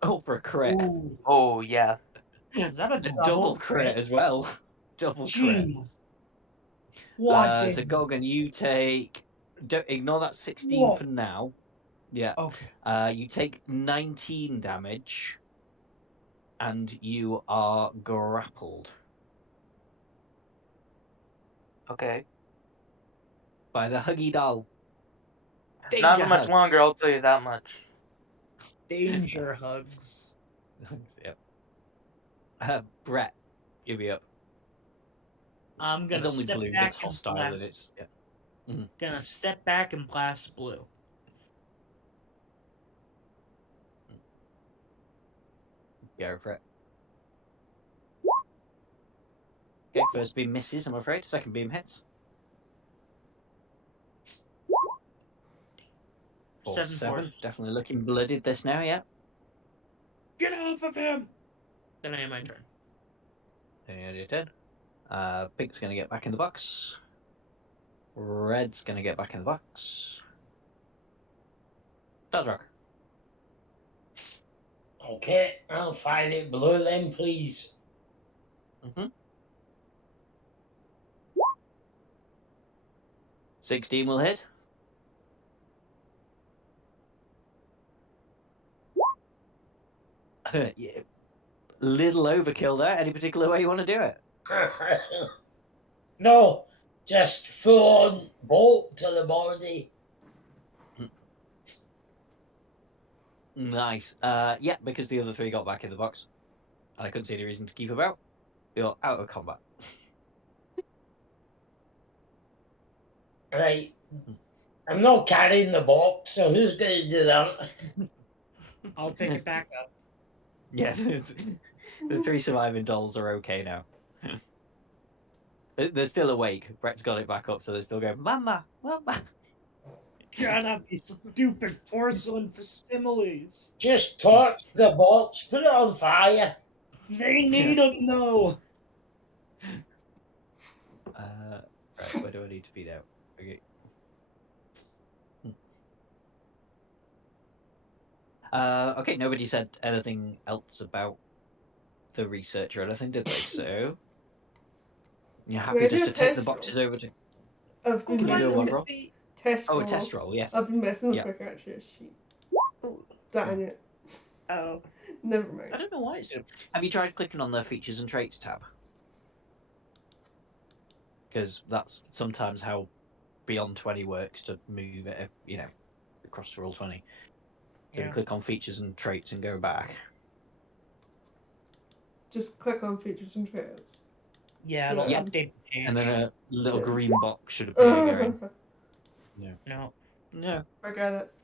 Oh, for a crit. Ooh. Oh yeah. Is that a A double, double crit as well. Double crit. Jeez. What? So Golgan, you take. Don't ignore that 16 for now. Yeah. Okay. You take 19 damage, and you are grappled Okay. by the huggy doll. Not Danger much hugs. longer. I'll tell you that much. Danger hugs. Yep. Brett, give me up. I'm gonna It's only step blue back that's and hostile, blast. and it's yeah. Gonna step back and blast blue. Go for it. Okay, first beam misses, I'm afraid. Second beam hits. 7. Definitely looking blooded this now, yeah. Get off of him! Then I have my turn. And you did. Pink's gonna get back in the box. Red's gonna get back in the box. Does rock. Okay, I'll fire it blue then, please. 16 will hit. Yeah. Little overkill there. Any particular way you want to do it? No, just full on bolt to the body. Nice. Yeah, because the other 3 got back in the box. And I couldn't see any reason to keep about. You're out of combat. Right. I'm not carrying the box, so who's going to do that? I'll pick it back up. Yeah, the 3 surviving dolls are okay now. They're still awake. Brett's got it back up, so they're still going, Mama, Mama. Shut up, you stupid porcelain facsimiles. Just torch the box, put it on fire. They need them, though. Right, where do I need to be now? Okay. Okay, nobody said anything else about the research or anything, did they? So you're happy Maybe just a to take the test boxes roll. over to I've been Could I do a look what messing at roll? the? test Oh, roll. a test roll, yes. I've been messing with Yeah. quick access sheet. Ooh, Dang it. oh, Never I mind. don't know why it's doing. Have you tried clicking on the features and traits tab? Because that's sometimes how Beyond 20 works to move it, across to Roll20. So we click on features and traits and go back. Just click on features and traits. Yeah, it'll Yeah. update the page. And then a little Yeah. green box should appear going, No. no. Forget it.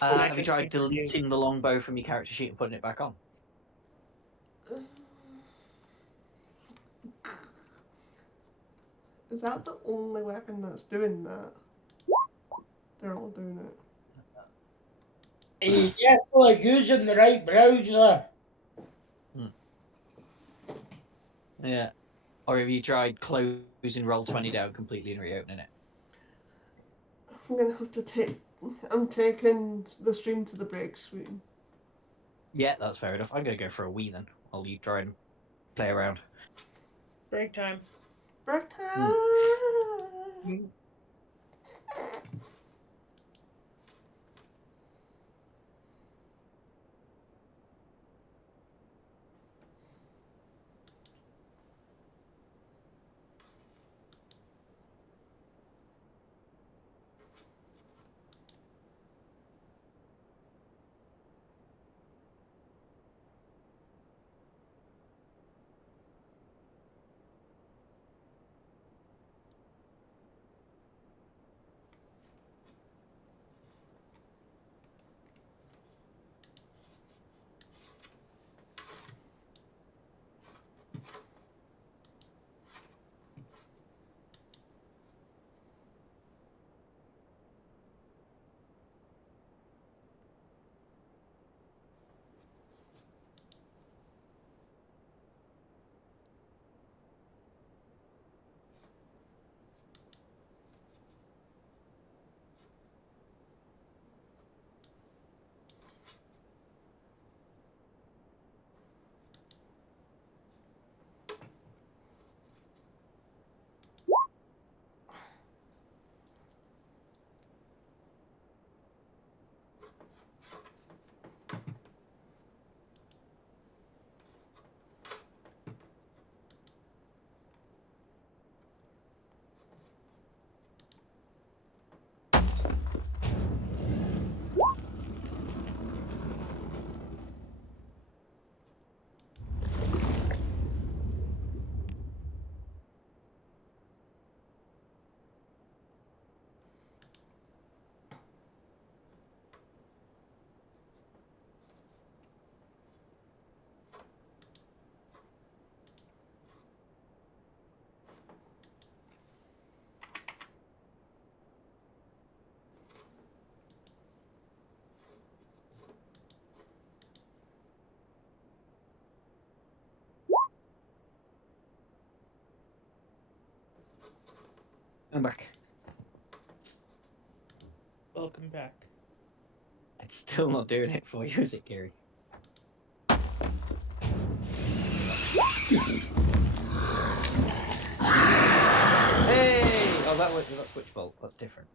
Have you tried deleting the longbow from your character sheet and putting it back on? Is that the only weapon that's doing that? They're all doing it. Are you definitely using the right browser? Yeah. Or have you tried closing Roll20 down completely and reopening it? I'm gonna have to take. I'm taking the stream to the break screen. Yeah, that's fair enough. I'm going to go for a wee then, while you try and play around. Break time. Break time! I'm back. Welcome back. It's still not doing it for you, is it, Gary? Hey! Oh, that's Witch Bolt. That's different.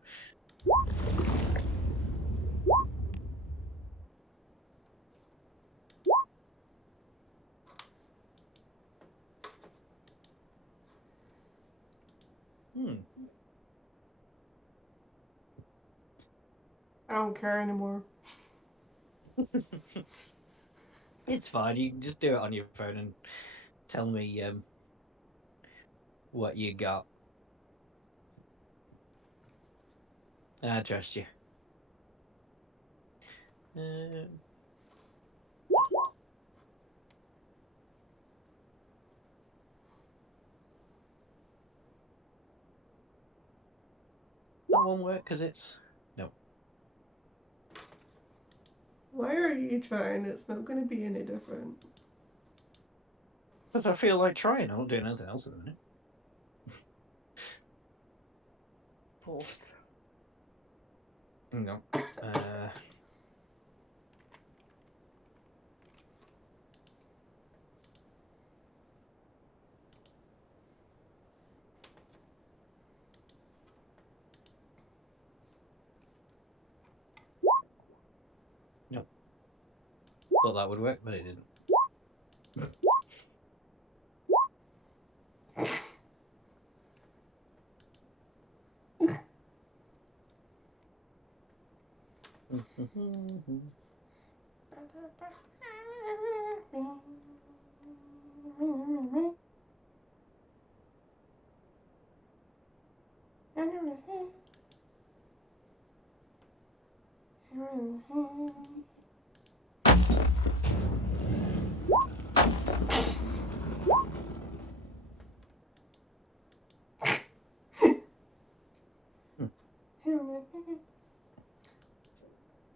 I don't care anymore. It's fine. You can just do it on your phone and tell me what you got. I trust you. one work? Because it's... No. Why are you trying? It's not going to be any different. Because I feel like trying. I'm not doing anything else at the minute. Post. No. No. Thought that would work, but it didn't.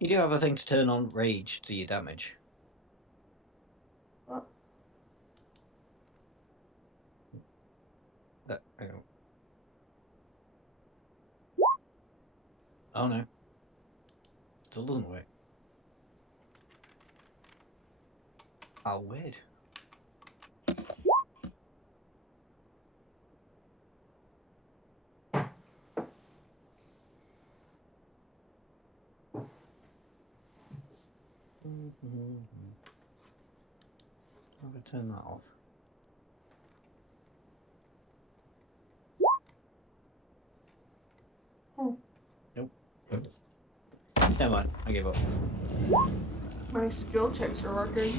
You do have a thing to turn on rage to your damage. What? Hang on. Oh no. Still doesn't work. How weird. I'm going to turn that off. Nope. Never mind, I give up. My skill checks are working.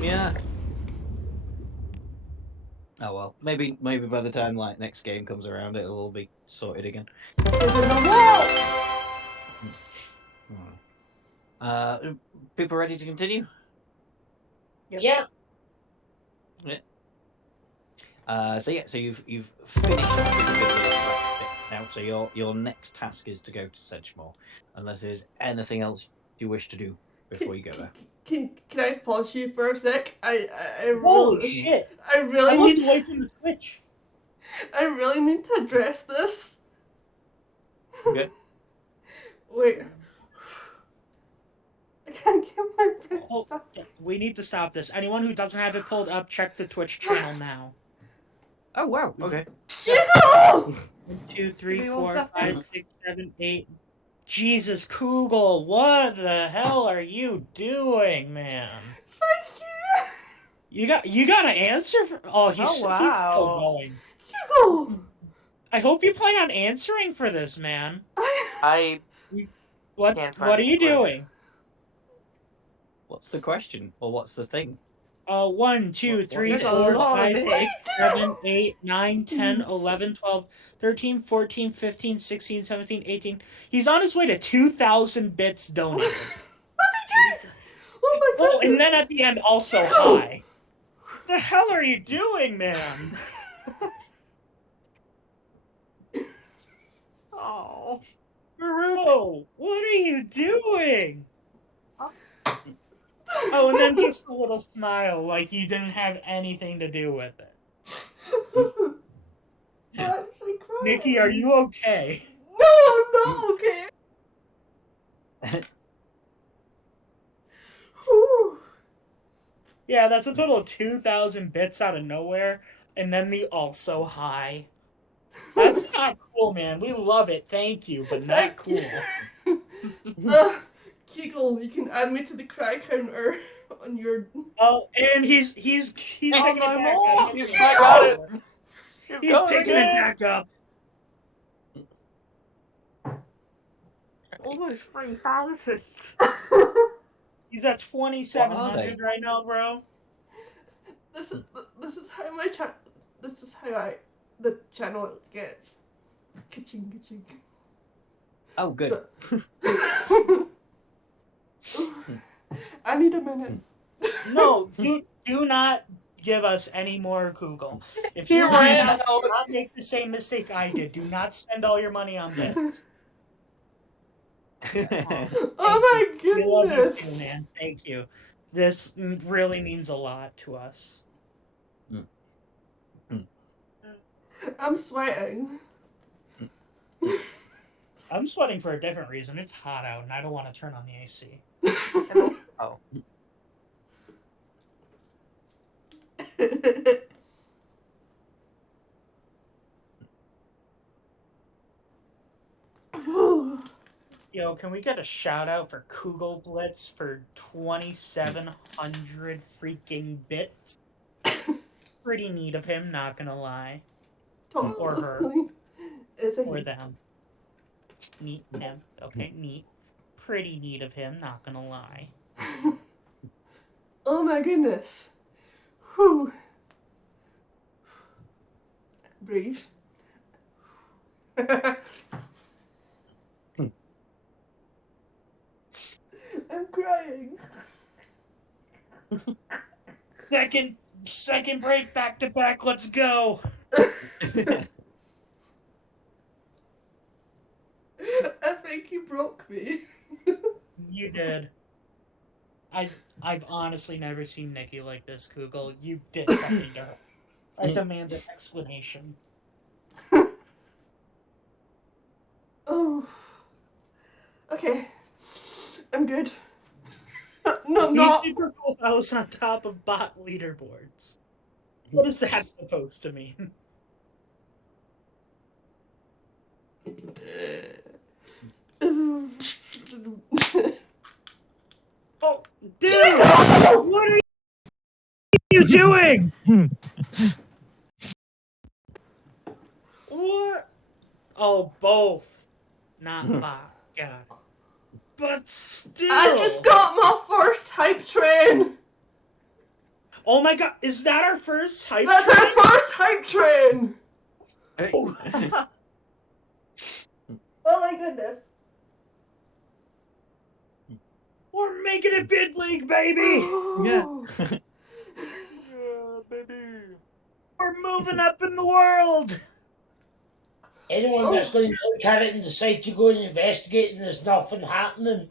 Yeah. Oh well. Maybe by the time like next game comes around it'll all be sorted again. People ready to continue? Yep. So you've finished with the bit now. So your next task is to go to Sedgemoor, unless there's anything else you wish to do before you go there. Can I pause you for a sec? I Holy really, shit! I really I looked need away from the Twitch. I really need to address this. Okay. Wait. I can't get my breath Oh, back. yeah, we need to stop this. Anyone who doesn't have it pulled up, check the Twitch channel now. Oh wow. Okay. Hugo! 1, 2, 3, Give me 1 4, second. 5, 6, 7, 8. Jesus, Kugel, what the hell are you doing, man? Thank You got an answer for? Oh, he's still wow. going. you! Hugo! I hope you plan on answering for this, man. I What can't find What are the you quiz. doing? What's the question or what's the thing? 1, 2, What 3, is it? 4, There's a lot of 5, this. 6, 7, 8, 9, 10, 11, 12, 13, 14, 15, 16, 17, 18. He's on his way to 2,000 bits donated. Jesus. Oh my Oh, goodness! and then at the end, also hi. What the hell are you doing, man? Oh. Bro, what are you doing? Oh, and then just a little smile, like you didn't have anything to do with it. I'm actually crying. Nikki, are you okay? No, I'm not okay. Whew. Yeah, that's a total of 2,000 bits out of nowhere, and then the also hi. That's not cool, man. We love it, thank you, but not cool. Kegel, you can add me to the cry counter on your. Oh, and he's picking Oh, it no back more. up. He's back on it. Keep He's going picking it again. back up. Almost 3,000. He's at 2,700 right now, bro. This is how my this is how the channel gets ka-ching ka-ching. Oh good. I need a minute. No, do not give us any more Google. If He you do ran not, out. do not make the same mistake I did, do not spend all your money on bits. Oh my We love you too, goodness! man. Thank you. This really means a lot to us. I'm sweating. I'm sweating for a different reason. It's hot out, and I don't want to turn on the AC. Oh. Yo, can we get a shout out for Kugel Blitz for 2,700 freaking bits? Pretty neat of him, not gonna lie. Or her. It's a Or he. them. Neat him. Okay, neat. Pretty neat of him, not gonna lie. Oh my goodness. Whew. Breathe. I'm crying. Second break, back to back, let's go! I think you broke me. You did. I've honestly never seen Nikki like this, Kugel. You did something to her. I demand an explanation. Oh. Okay. I'm good. No, I'm You not. super cool house on top of bot leaderboards. What is that supposed to mean? Oh, dude! What are you doing? What? Oh, both. Not bot. God. But still. I just got my first hype train. Oh my god, is that our first hype That's train? our first hype train. Oh. Oh my goodness. We're making it big league, baby! Yeah. Yeah, baby. We're moving up in the world! Anyone that's going to look at it and decide to go and investigate and there's nothing happening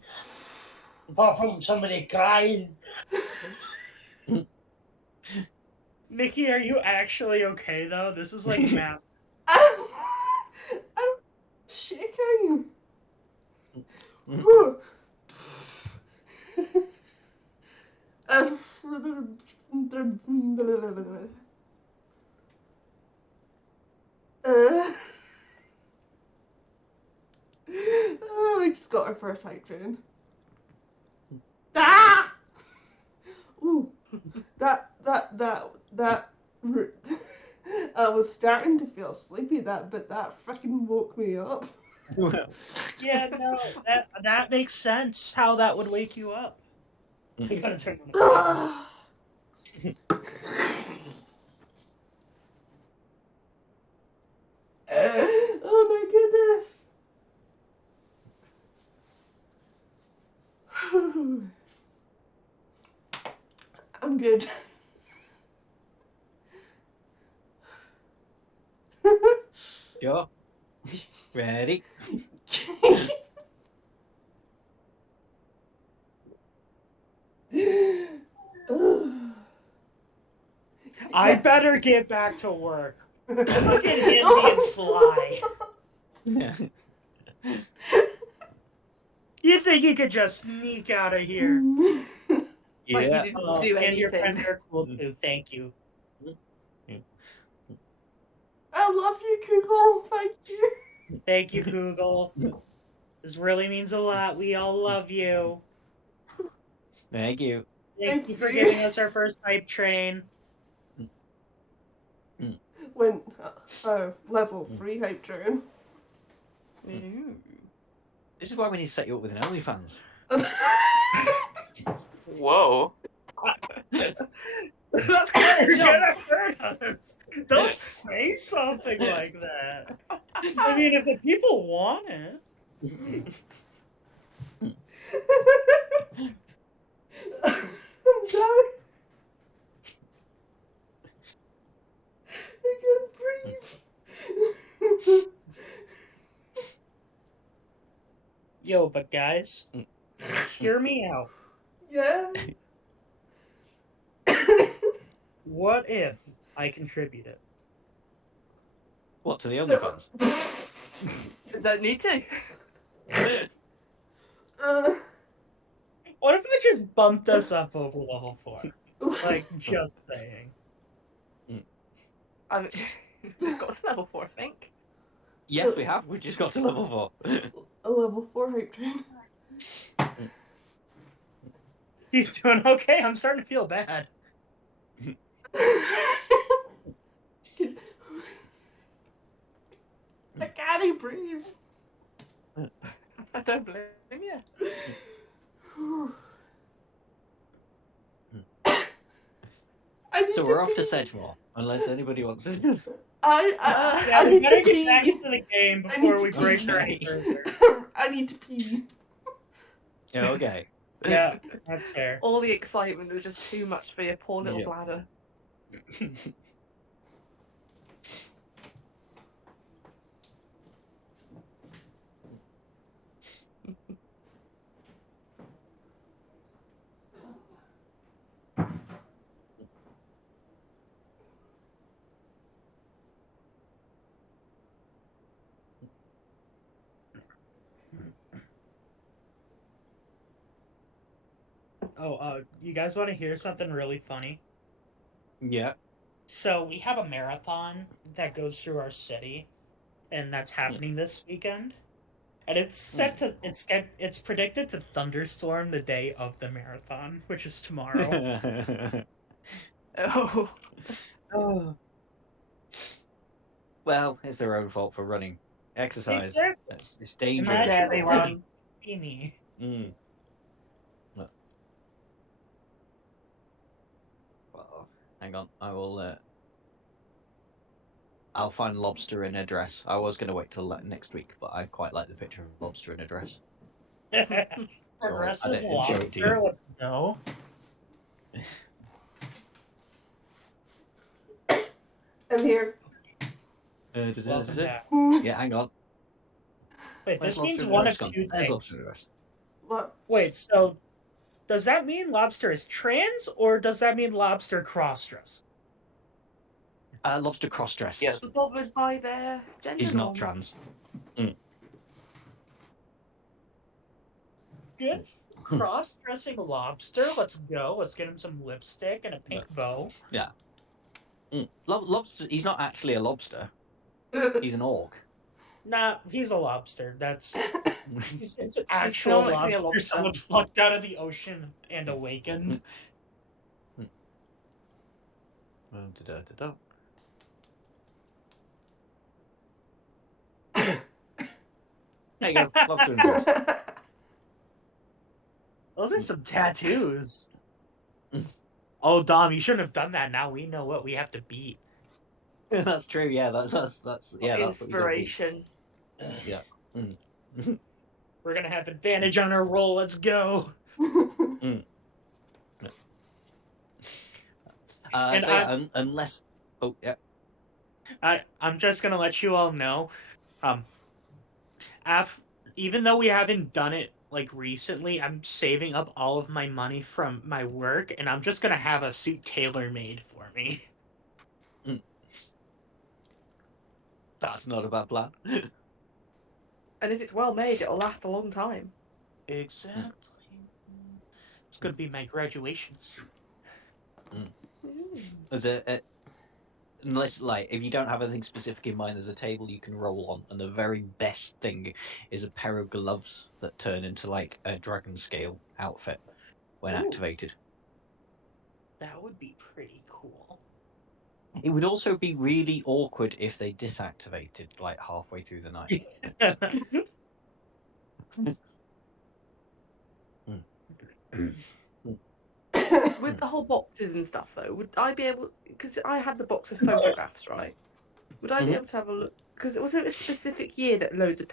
apart from somebody crying. Nikki, are you actually okay though? This is like math. I'm shaking. Whew. We just got our first hype train. Ah! Ooh, that. I was starting to feel sleepy, but that freaking woke me up. Yeah, no, that makes sense how that would wake you up. You gotta turn on the Ah. Oh my goodness. I'm good. Sure. Ready? I better get back to work. Look at him being sly. Yeah. You think you could just sneak out of here? Like you Yeah. didn't do And your anything. friends are cool too. Thank you. I love you, Google. Thank you. Thank you, Google. This really means a lot. We all love you. Thank you. Thank you for giving us our first hype train. When level 3 hype train. This is why we need to set you up with an OnlyFans. Whoa. That's quite a You're jump. gonna hurt us. Don't say something like that. I mean, if the people want it. I'm dying. Yo, but guys, hear me out. Yeah. What if I contributed? What, to the OnlyFans? Don't need to. What if I just bumped us up over level 4? Like, just saying. I've just got to level 4, I think. Yes, we have. We just got to level 4. A level 4 hype train. He's doing okay. I'm starting to feel bad. I can't breathe. I don't blame you. So we're off to Sedgemoor, unless anybody wants to. Yeah, I we need better to get back pee. into the game I need before to we break pee. her any further. I need to pee. Okay. Yeah, that's fair. All the excitement was just too much for your poor little Yeah. bladder. Oh, you guys want to hear something really funny? Yeah. So we have a marathon that goes through our city, and that's happening this weekend. And it's set to it's predicted to thunderstorm the day of the marathon, which is tomorrow. Oh. Oh. Well, it's their own fault for running. Exercise. Exactly. It's How dangerous. dare they run? Beanie. Mm. Look. Well, hang on. I'll find lobster in a dress. I was going to wait till next week, but I quite like the picture of lobster in a dress. So I'll add Progressive it and show it to you. lobster, let's go. I'm here. Welcome back. Yeah, hang on. Wait, Where's this means lobster in a one dress of gone? two There's lobster in things. a dress. What? Wait, so does that mean lobster is trans, or does that mean lobster cross-dress? Lobster cross dresses. Yes. Bothered by their gender He's not norms. trans. Good cross-dressing lobster. Let's go. Let's get him some lipstick and a pink bow. Yeah. Lobster. He's not actually a lobster. He's an orc. Nah, he's a lobster. That's it's an actual canonically a lobster. lobster. Someone plucked out of the ocean and awakened. There you go. Lobster in a dress. Those are some tattoos. Oh, Dom, you shouldn't have done that. Now we know what we have to beat. That's true. Yeah, that's That's what you gotta beat. Inspiration. Yeah. We're gonna have advantage on our roll. Let's go. And so yeah, unless. Oh yeah. I'm just gonna let you all know, even though we haven't done it like recently, I'm saving up all of my money from my work, and I'm just gonna have a suit tailor made for me. That's not a bad plan. And if it's well made, it'll last a long time. Exactly. It's gonna be my graduation suit. As unless like if you don't have anything specific in mind, there's a table you can roll on, and the very best thing is a pair of gloves that turn into like a dragon scale outfit when activated. That would be pretty cool. It would also be really awkward if they disactivated like halfway through the night. With the whole boxes and stuff, though, would I be able? Because I had the box of photographs, right? Would I be able to have a look? Because it was a specific year that loads of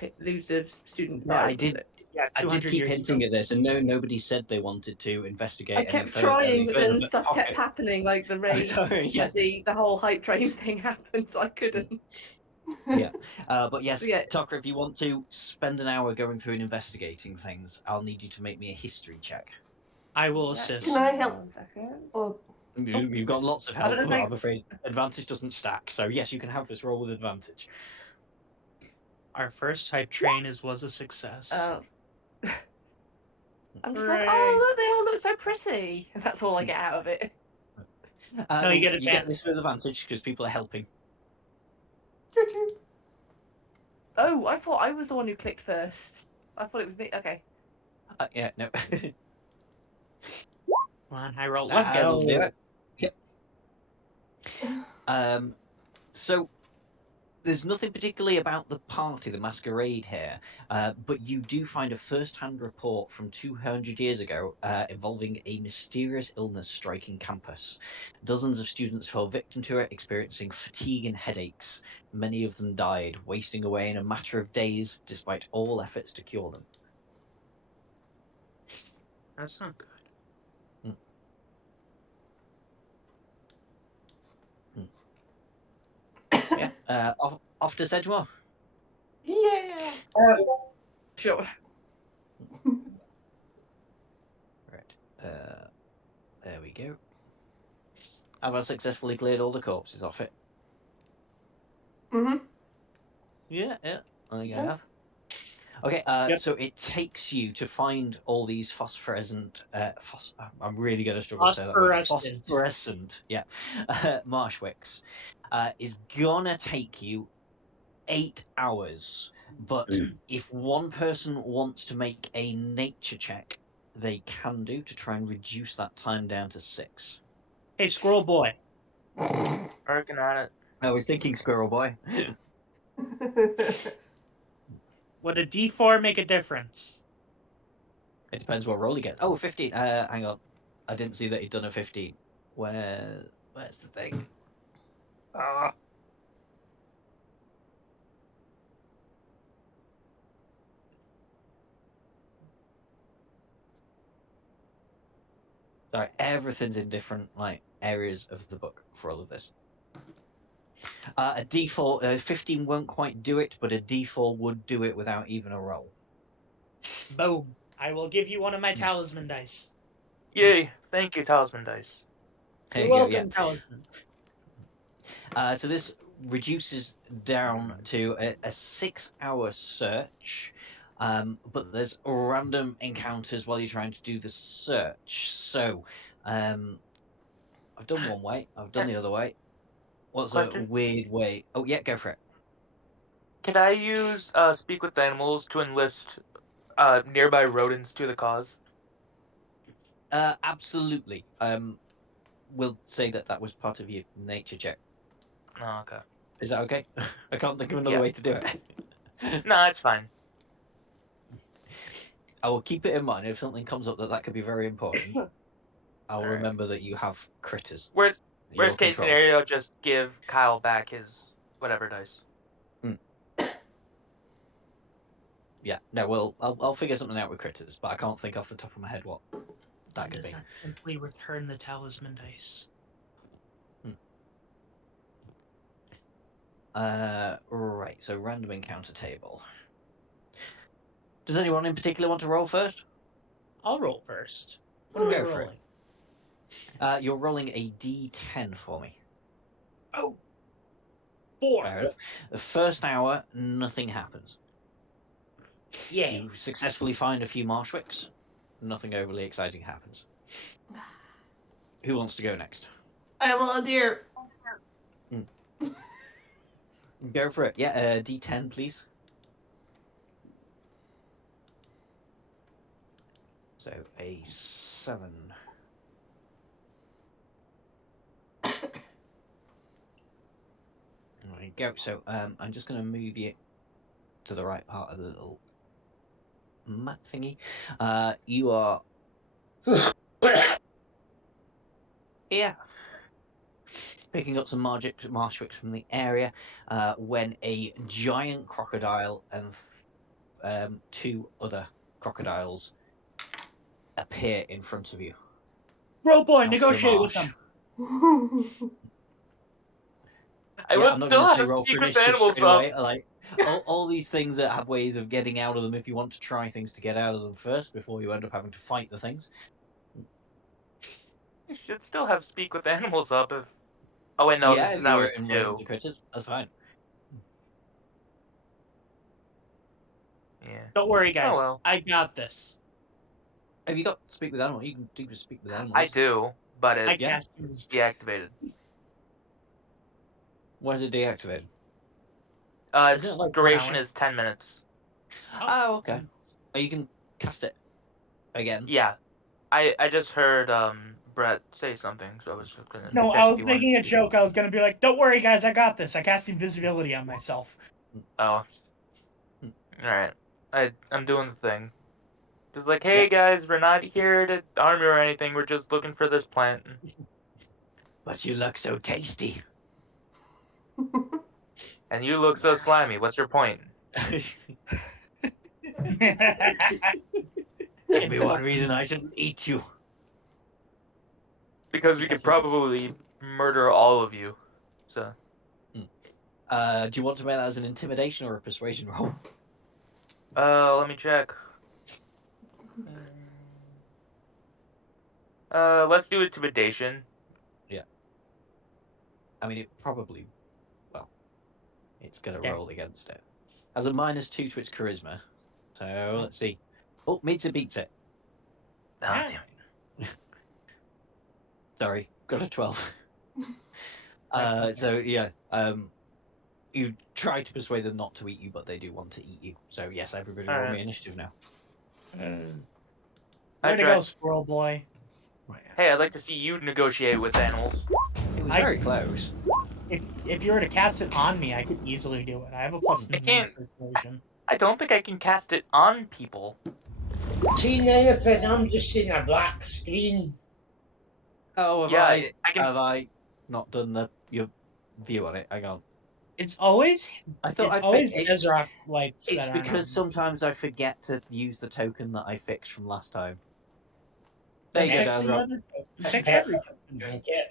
students Yeah, died. I did. Yeah, I did 200 keep years hinting ago. at this, and nobody said they wanted to investigate. I any kept further, trying, but then but stuff kept pocket. happening, like the rain, Sorry, yes. the whole hype train thing happened, so I couldn't. Yeah. But yes, Yeah. Tucker, if you want to spend an hour going through and investigating things, I'll need you to make me a history check. I will Yeah, assist. Can I help? 1 second. Oh, You've got lots of I don't help, know but if I- I'm afraid advantage doesn't stack. So yes, you can have this roll with advantage. Our first type train was a success. I'm just like, Hooray. oh, look, they all look so pretty. And that's all I get out of it. No, you get You get this with advantage because people are helping. choo-choo. Oh, I thought I was the one who clicked first. I thought it was me. Okay. Yeah, no. Come on, I roll. Let's That'll go. do it. Yep. So there's nothing particularly about the party, the masquerade here, but you do find a first-hand report from 200 years ago involving a mysterious illness striking campus. Dozens of students fell victim to it, experiencing fatigue and headaches. Many of them died, wasting away in a matter of days, despite all efforts to cure them. That's not good. Yeah. Off to Sedgemoor. Yeah. Sure. Right. There we go. Have I successfully cleared all the corpses off it? Mhm. Yeah, I think I Yeah. have. Okay, Yep. so it takes you to find all these phosphorescent. I'm really going to struggle to say that word. Phosphorescent. Phosphorescent, yeah. Marsh wicks. Is gonna take you 8 hours, but if one person wants to make a nature check, they can do to try and reduce that time down to 6. Hey, squirrel boy. Working on it. I was thinking squirrel boy. Would a D4 make a difference? It depends what roll you get. Oh, 15. Hang on. I didn't see that he'd done a 15. Where's the thing? Ah. Sorry, everything's in different areas of the book for all of this. A D4, 15 won't quite do it, but a D4 would do it without even a roll. Boom. I will give you one of my talisman dice. Yay! Thank you, Talisman Dice. There You're you go, welcome, talisman. So this reduces down to a 6-hour search, but there's random encounters while you're trying to do the search. So I've done one way, I've done the other way. What's a Question? weird way? Oh yeah, go for it. Can I use Speak with Animals to enlist nearby rodents to the cause? Absolutely. We'll say that was part of your nature check. Oh, okay. Is that okay? I can't think of another Yeah. way to do it. No, it's fine. I will keep it in mind if something comes up that could be very important. I'll Alright. remember that you have critters. Worst Your case control. scenario, just give Kyle back his whatever dice. Yeah, no, I'll figure something out with critters, but I can't think off the top of my head what that could Does be. that simply return the talisman dice? Right, so random encounter table. Does anyone in particular want to roll first? I'll roll first. What am I Go for it. rolling? You're rolling a D10 for me. Oh! 4. Fair enough. The first hour, nothing happens. Yeah. You successfully find a few marshwicks. Nothing overly exciting happens. Who wants to go next? I volunteer. Go for it. Yeah, D10, please. So a 7. There you go. So I'm just going to move you to the right part of the little map thingy. You are here, picking up some marshwicks from the area, when a giant crocodile and 2 other crocodiles appear in front of you. Roll boy, Out of the negotiate with marsh. them. I Yeah, would I'm not still going to say have roll for speak with initiative animals straight up. away. Like all these things that have ways of getting out of them if you want to try things to get out of them first before you end up having to fight the things. You should still have speak with animals up if. Oh wait, no, Yeah, this if is you now were with in range of 2. critters, that's fine. Yeah. Don't worry, guys. Oh well. I got this. Have you got speak with animals? You can do speak with animals. I do, but I it's Yeah. cast his. deactivated. Why is it deactivated? Isn't Its it like 1 duration hour? is 10 minutes. Oh, okay. Oh, you can cast it again. Yeah. I just heard Brett say something, so I was just gonna No, check I if was you wanted making a to. joke. I was gonna be like, "Don't worry, guys. I got this. I cast invisibility on myself." Oh. Hmm. Alright. I'm doing the thing. Just like, hey Yeah. guys, we're not here to harm you or anything, we're just looking for this plant. But you look so tasty. And you look so slimy, what's your point? Give me It's one reason I shouldn't eat you. Because we could probably murder all of you. So Do you want to make that as an intimidation or a persuasion roll? let me check. Let's do intimidation. I mean, it probably. Well, it's going to Yeah. roll against it. Has a -2 to its charisma. So let's see. Oh, meets it, beats it. Oh, Yeah. damn it. Sorry, got a 12. That's okay. So yeah, you try to persuade them not to eat you, but they do want to eat you. So yes, everybody roll me initiative now. Way to tried. go, squirrel boy. Hey, I'd like to see you negotiate with animals. It was I- very close. If you were to cast it on me, I could easily do it. I have a +9 can't- persuasion. I don't think I can cast it on people. Seeing anything, I'm just seeing a black screen. Oh, have Yeah, I I can. have I not done your view on it? Hang on. It's always I thought it's I'd always it's, Ezrock lights it's that because are not. sometimes I forget to use the token that I fixed from last time. Then There you go, fix Dazrock. another token. Fix every token. Thank you.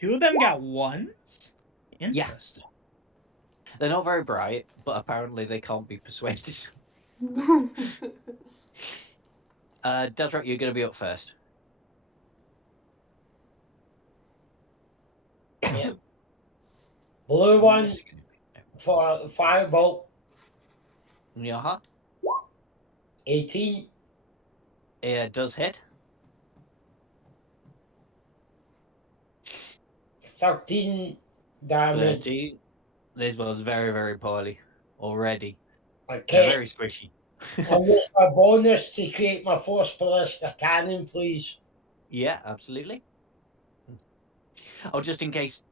Two of them got ones? Interesting. They're not very bright, but apparently they can't be persuaded. Dazrock, you're going to be up first. Yeah. Blue one for the firebolt. Yeah, 18. it does hit. 13 damage. 13. This was very, very poorly already. They're Okay. very squishy. I'll use my bonus to create my force ballista cannon, please. Yeah, absolutely. Oh, just in case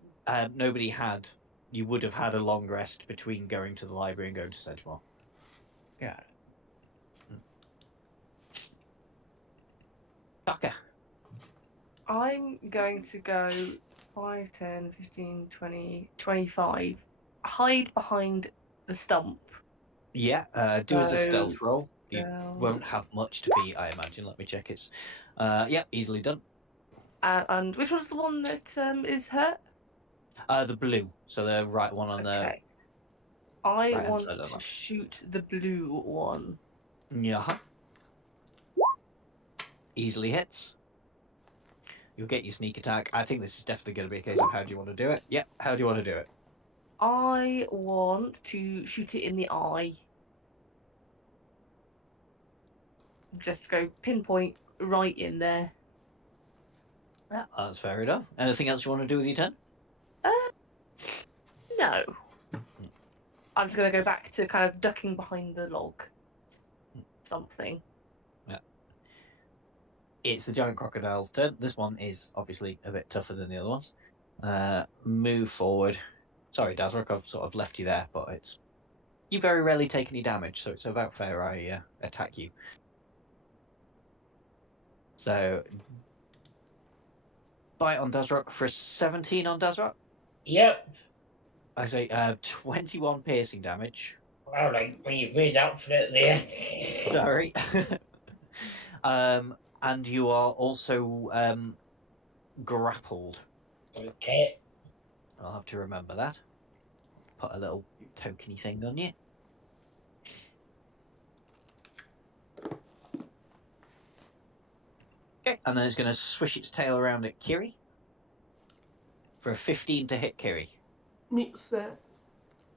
nobody had, you would have had a long rest between going to the library and going to Sedgemoor. Yeah. Okay. I'm going to go 5, 10, 15, 20, 25. Hide behind the stump. Yeah, do as a So, stealth roll. You stealth. won't have much to beat, I imagine. Let me check it. Yeah, easily done. And which one's the one that is hurt? The blue, so the right one on Okay. I right-hand want side of the to map. shoot the blue one. Yeah. Easily hits. You'll get your sneak attack. I think this is definitely going to be a case of how do you want to do it? Yeah, how do you want to do it? I want to shoot it in the eye. Just go pinpoint right in there. Yeah, that's fair enough. Anything else you want to do with your turn? No. I'm just going to go back to kind of ducking behind the log. Something. Yeah. It's the giant crocodile's turn. This one is obviously a bit tougher than the other ones. Move forward. Sorry, Dazrock, I've sort of left you there, but it's you very rarely take any damage, so it's about fair I attack you. So bite on Dazrock for a 17 on Dazrock. Yep. I say 21 piercing damage. All right, well, you've made up for it there. Sorry. And you are also grappled. Okay. I'll have to remember that. Put a little tokeny thing on you. Okay, and then it's going to swish its tail around at Kiri for a 15 to hit Kiri. Meets that.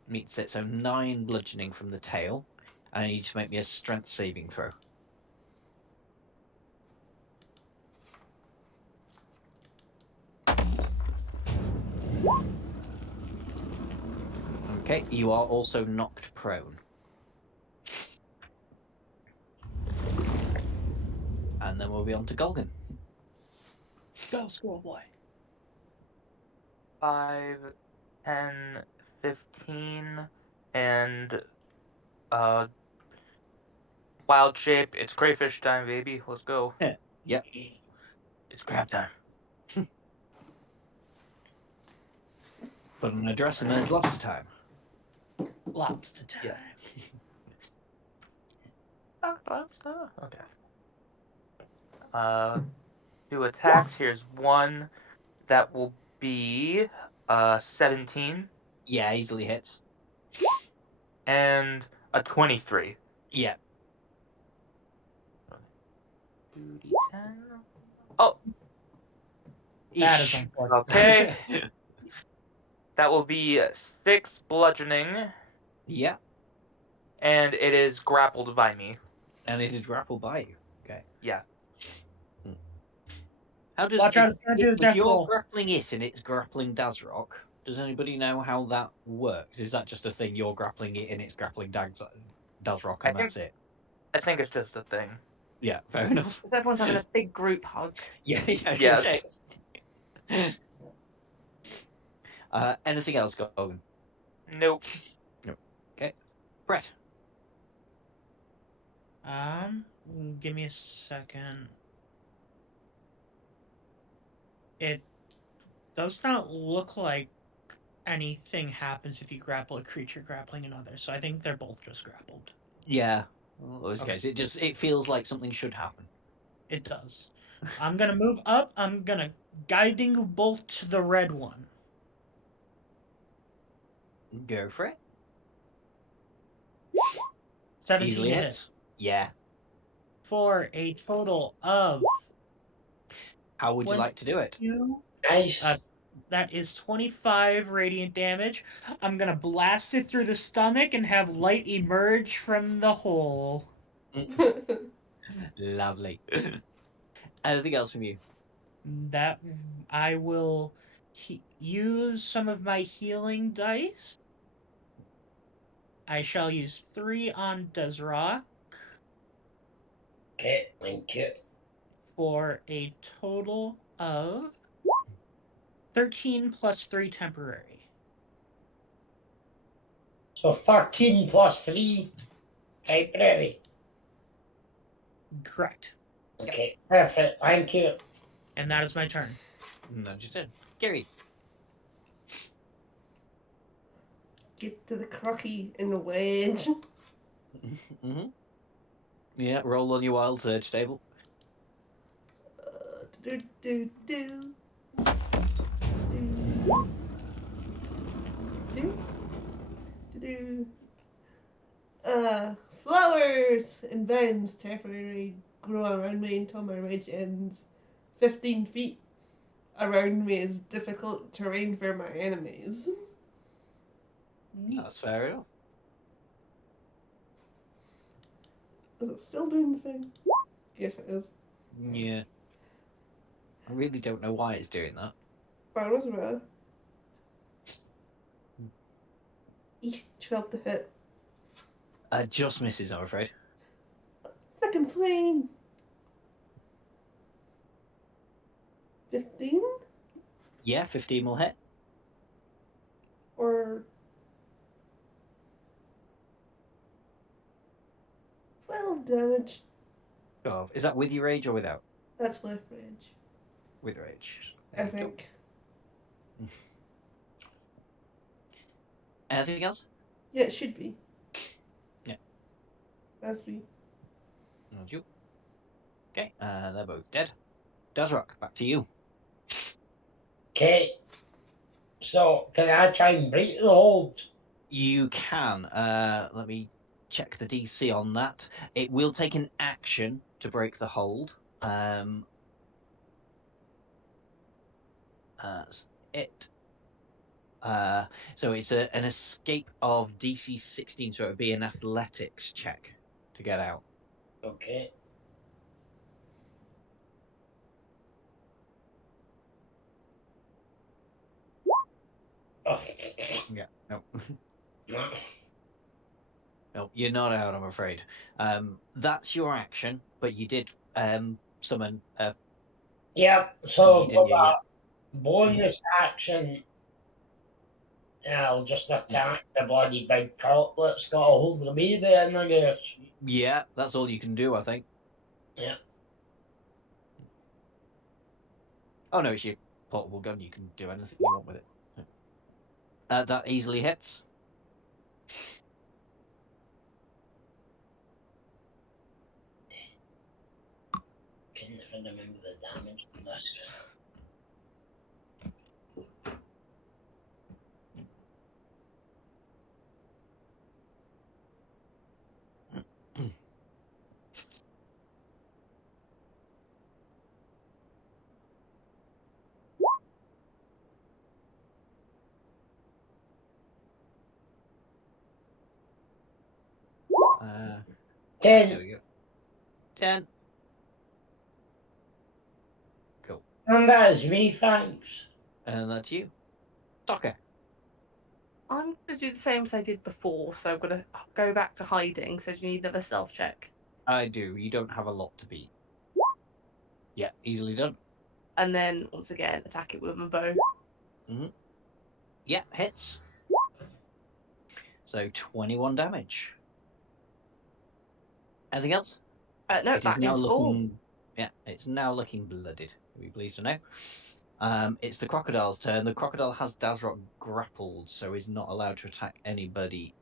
Meets it, so 9 bludgeoning from the tail. And I need to make me a strength saving throw. Okay, you are also knocked prone. And then we'll be on to Golgan. Go, schoolboy. 5, 10, 15, and wild shape. It's crayfish time, baby. Let's go. Yep. It's crab time. Put an address and then it's lobster time. Lobster time. Yeah. Okay. 2 attacks. Here's one that will be 17 Yeah, easily hits. and a 23. Yeah. 2d10. Oh, That is Eesh. unfortunate. okay. That will be 6 bludgeoning, Yeah, and it is grappled by me. and it is grappled by you. Okay. Yeah. How does Watch out, it's gonna do the if death you're roll. grappling it and it's grappling Dazrock, does anybody know how that works? Is that just a thing you're grappling it and it's grappling Dazrock and that's it? I think it's just a thing. Yeah, fair enough. Because everyone's having a big group hug. Yeah, I Yeah. can say. Anything else, Gogan? Nope. Okay. Brett. Give me a second. It does not look like anything happens if you grapple a creature grappling another, so I think they're both just grappled. Yeah. Well, in this Okay. case, it feels like something should happen. It does. I'm gonna move up. I'm gonna guiding bolt to the red one. Go for it. 17 Easily to hit. hits. Yeah. For a total of How would you like to do it? 22. Nice. That is 25 radiant damage. I'm gonna blast it through the stomach and have light emerge from the hole. Lovely. Anything else from you? That I will use some of my healing dice. I shall use 3 on Dazrock Okay, thank you. for a total of 13 plus 3 temporary. So 13 plus 3 temporary. Correct. Okay, perfect. Thank you. And that is my turn. No, just did. Gary. Get to the crocky in the wedge. Mm-hmm. Yeah, roll on your wild surge table. Do do do. Do do. Flowers and vines temporarily grow around me until my range ends. 15 feet around me is difficult terrain for my enemies. Neat. That's fair enough. Is it still doing the thing? Yes, it is. Yeah. I really don't know why it's doing that. Barrow's rare. 12 to hit. Just misses, I'm afraid. Second swing. 15 Yeah, 15 will hit. or 12 damage. Oh, is that with your rage or without? That's left range, With rage. I There you go. think. Anything else? Yeah, it should be. Yeah. That's me. Not you. Okay, they're both dead. Dazrock, back to you. Okay. So, can I try and break the hold? You can. Let me check the DC on that. It will take an action to break the hold. It. So it's an escape of DC 16, so it would be an athletics check to get out. Okay. Oh. Yeah, no. No. No, you're not out, I'm afraid. That's your action, but you did summon Yep, so didn't for you? that bonus action, I'll just attack the bloody big cult that's got a hold of me then, I guess. Yeah, that's all you can do, I think. Yeah. Oh no, it's your portable gun. You can do anything you want with it. That easily hits. Can't even remember the damage on this. There 10. we go. 10. Cool. And that is me, thanks. And that's you. Docker. I'm going to do the same as I did before, so I'm going to go back to hiding, so you need another stealth check. I do. You don't have a lot to beat. Yeah, easily done. And then, once again, attack it with my bow. Mm-hmm. Yeah, hits. So 21 damage. Anything else? No, It is that now is all. looking. Yeah, it's now looking blooded. You'll be pleased to know. It's the crocodile's turn. The crocodile has Dazrock grappled, so he's not allowed to attack anybody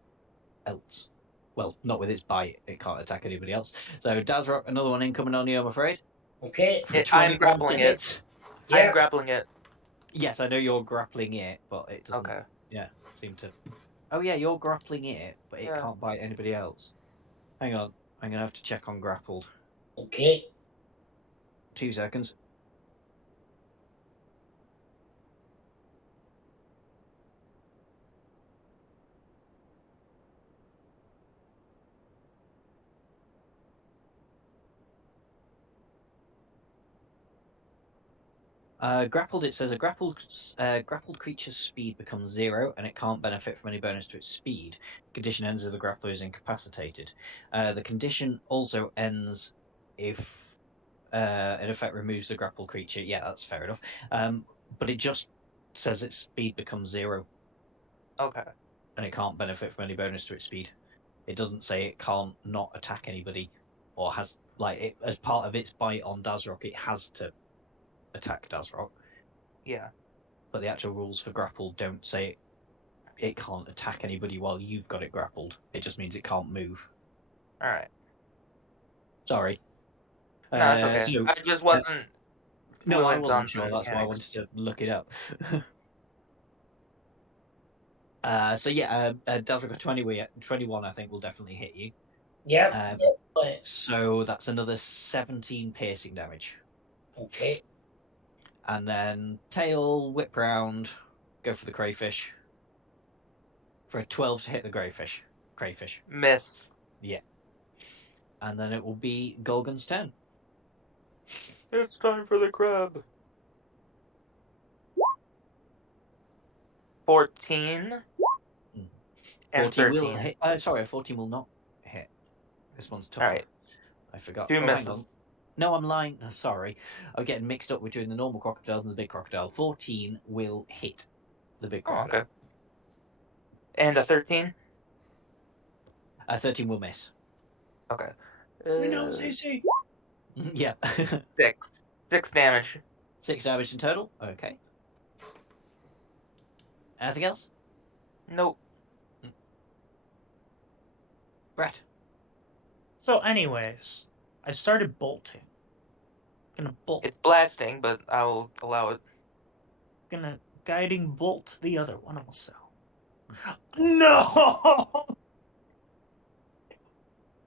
else. Well, not with its bite. It can't attack anybody else. So Dazrock, another one incoming on you, I'm afraid. Okay. For I'm 21 grappling to it. hit. Yeah. I'm grappling it. Yes, I know you're grappling it, but it doesn't. Okay. Yeah, seem to. Oh yeah, you're grappling it, but it Yeah. can't bite anybody else. Hang on, I'm gonna have to check on grappled. Okay. 2 seconds. Grappled, it says a grappled creature's speed becomes 0 and it can't benefit from any bonus to its speed. The condition ends if the grappler is incapacitated. The condition also ends if in effect removes the grappled creature. Yeah, that's fair enough. But it just says its speed becomes 0 Okay. and it can't benefit from any bonus to its speed. It doesn't say it can't not attack anybody or has like it as part of its bite on Dazrock. It has to attack Dazrock. Yeah. But the actual rules for grapple don't say it can't attack anybody while you've got it grappled. It just means it can't move. All right. Sorry. No, it's okay. So I just wasn't no, I fluent wasn't on sure. the That's why I mechanics. wanted to look it up. So yeah, Dazrock 21, I think, will definitely hit you. Yep. So that's another 17 piercing damage. Okay. And then tail, whip round, go for the crayfish. For a 12 to hit the crayfish. Miss. Yeah. And then it will be Golgan's turn. It's time for the crab. 14 and 14 will 13. hit. Sorry, 14 will not hit. This one's tougher. All right. I forgot. 2 Oh, hang on. misses. No, I'm lying. Oh, sorry. I'm getting mixed up between the normal crocodile and the big crocodile. 14 will hit the big Oh, crocodile. okay. And a 13. 13 will miss. Okay. CC. Yeah. 6. 6 damage. 6 damage in total. Okay. Anything else? Nope. Brett. So, anyways, I started bolting. Gonna bolt. It's blasting, but I will allow it. Gonna guiding bolt the other one also. No!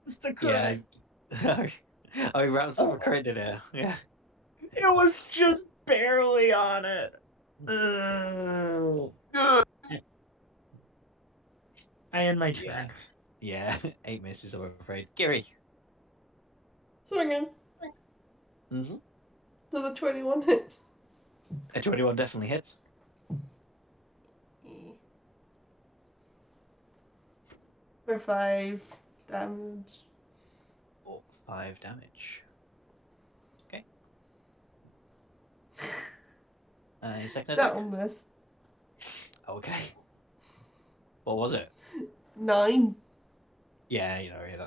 It's the crit. Yeah. Oh, he rounds up a crit in here. Yeah. It was just barely on it. Ugh. I end my turn. Yeah. 8 misses, I'm afraid. Gary. Swinging. Mm-hmm. Does a 21 hit? A 21 definitely hits. For 5 damage. Oh, 5 damage. Okay. Your second attack? That'll miss. Okay. What was it? 9. Yeah,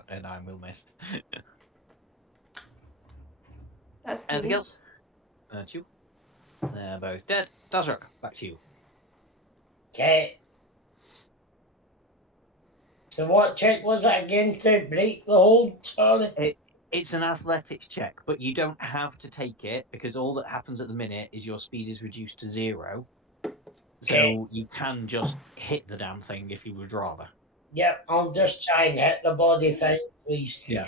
a 9 will miss. That's Anything me. else? That's you. They're both dead. Dazrock, back to you. Okay. So what check was it again to break the hold? Sorry. It's an athletics check, but you don't have to take it because all that happens at the minute is your speed is reduced to 0. So you can just hit the damn thing if you would rather. Yep, I'll just try and hit the body thing, please. Yeah.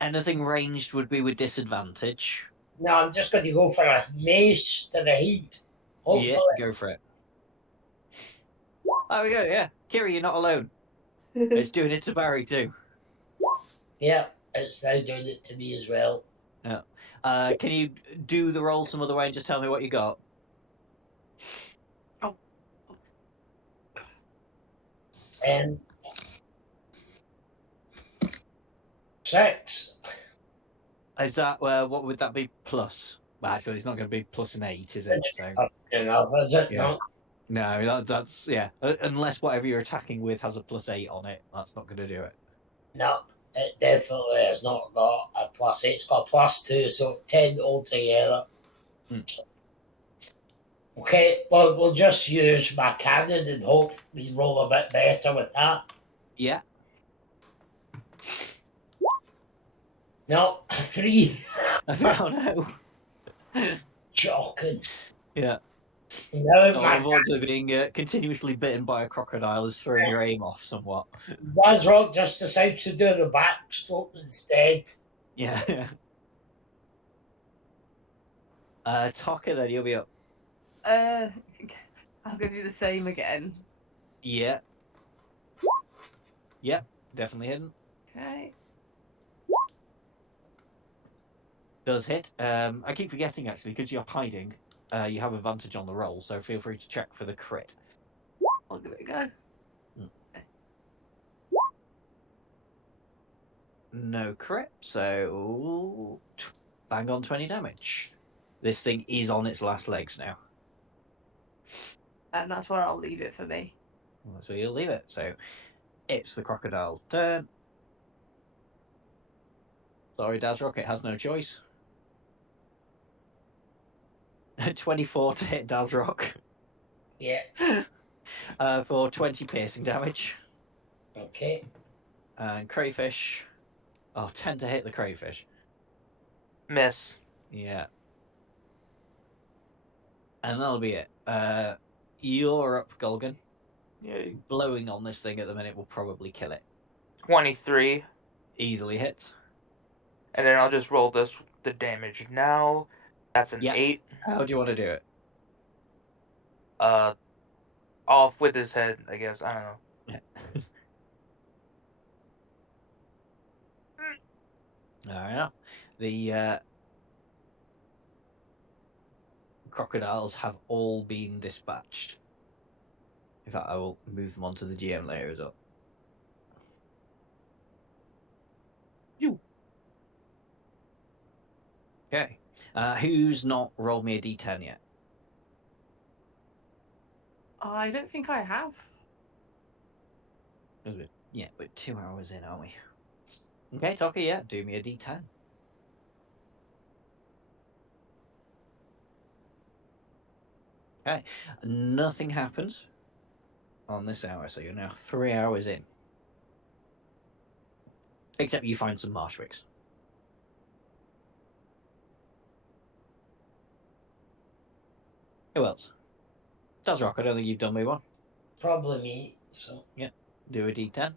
Anything ranged would be with disadvantage. No, I'm just going to go for a mace to the heat. Hopefully. Yeah, go for it. There we go, yeah. Kiri, you're not alone. It's doing it to Barry too. Yep, it's now doing it to me as well. Yeah. Can you do the roll some other way and just tell me what you got? Oh. 6. Is that what would that be plus? Well, actually, it's not going to be plus an 8, is it? So Enough, is it? yeah. No, that's yeah. Unless whatever you're attacking with has a +8 on it, that's not going to do it. No, it definitely has not got a +8. It's got a +2, so 10 altogether. Okay, well, we'll just use my cannon and hope we roll a bit better with that. Yeah. No, a 3. Oh no. Shocking. Yeah. Now Oh, unfortunately, being continuously bitten by a crocodile has thrown your aim off somewhat. Dazrock just decides to do the backstroke instead. Yeah. Taka, then you'll be up. I'm gonna do the same again. Yeah. Yep, definitely hidden. Okay. Does hit. I keep forgetting actually because you're hiding. You have advantage on the roll, so feel free to check for the crit. I'll give it a go. No crit, so bang on 20 damage. This thing is on its last legs now. And that's where I'll leave it for me. That's where you'll leave it. So it's the crocodile's turn. Sorry, Dazrock, it has no choice. 24 to hit Dazrock. Yeah. For 20 piercing damage. Okay. And crayfish. Oh, 10 to hit the crayfish. Miss. Yeah. And that'll be it. You're up, Golgan. Yeah. Blowing on this thing at the minute will probably kill it. 23. Easily hit. And then I'll just roll the damage now. That's an 8. How do you want to do it? Off with his head, I guess. I don't know. Alright. The crocodiles have all been dispatched. In fact, I will move them onto the GM layer as well. Okay. Who's not rolled me a d10 yet? I don't think I have. Yeah, we're 2 hours in, aren't we? Okay, Taka, yeah, do me a d10. Okay, nothing happens on this hour, so you're now 3 hours in. Except you find some marsh wicks. Who else? Dazrock, I don't think you've done me one. Probably me. So Do a d10.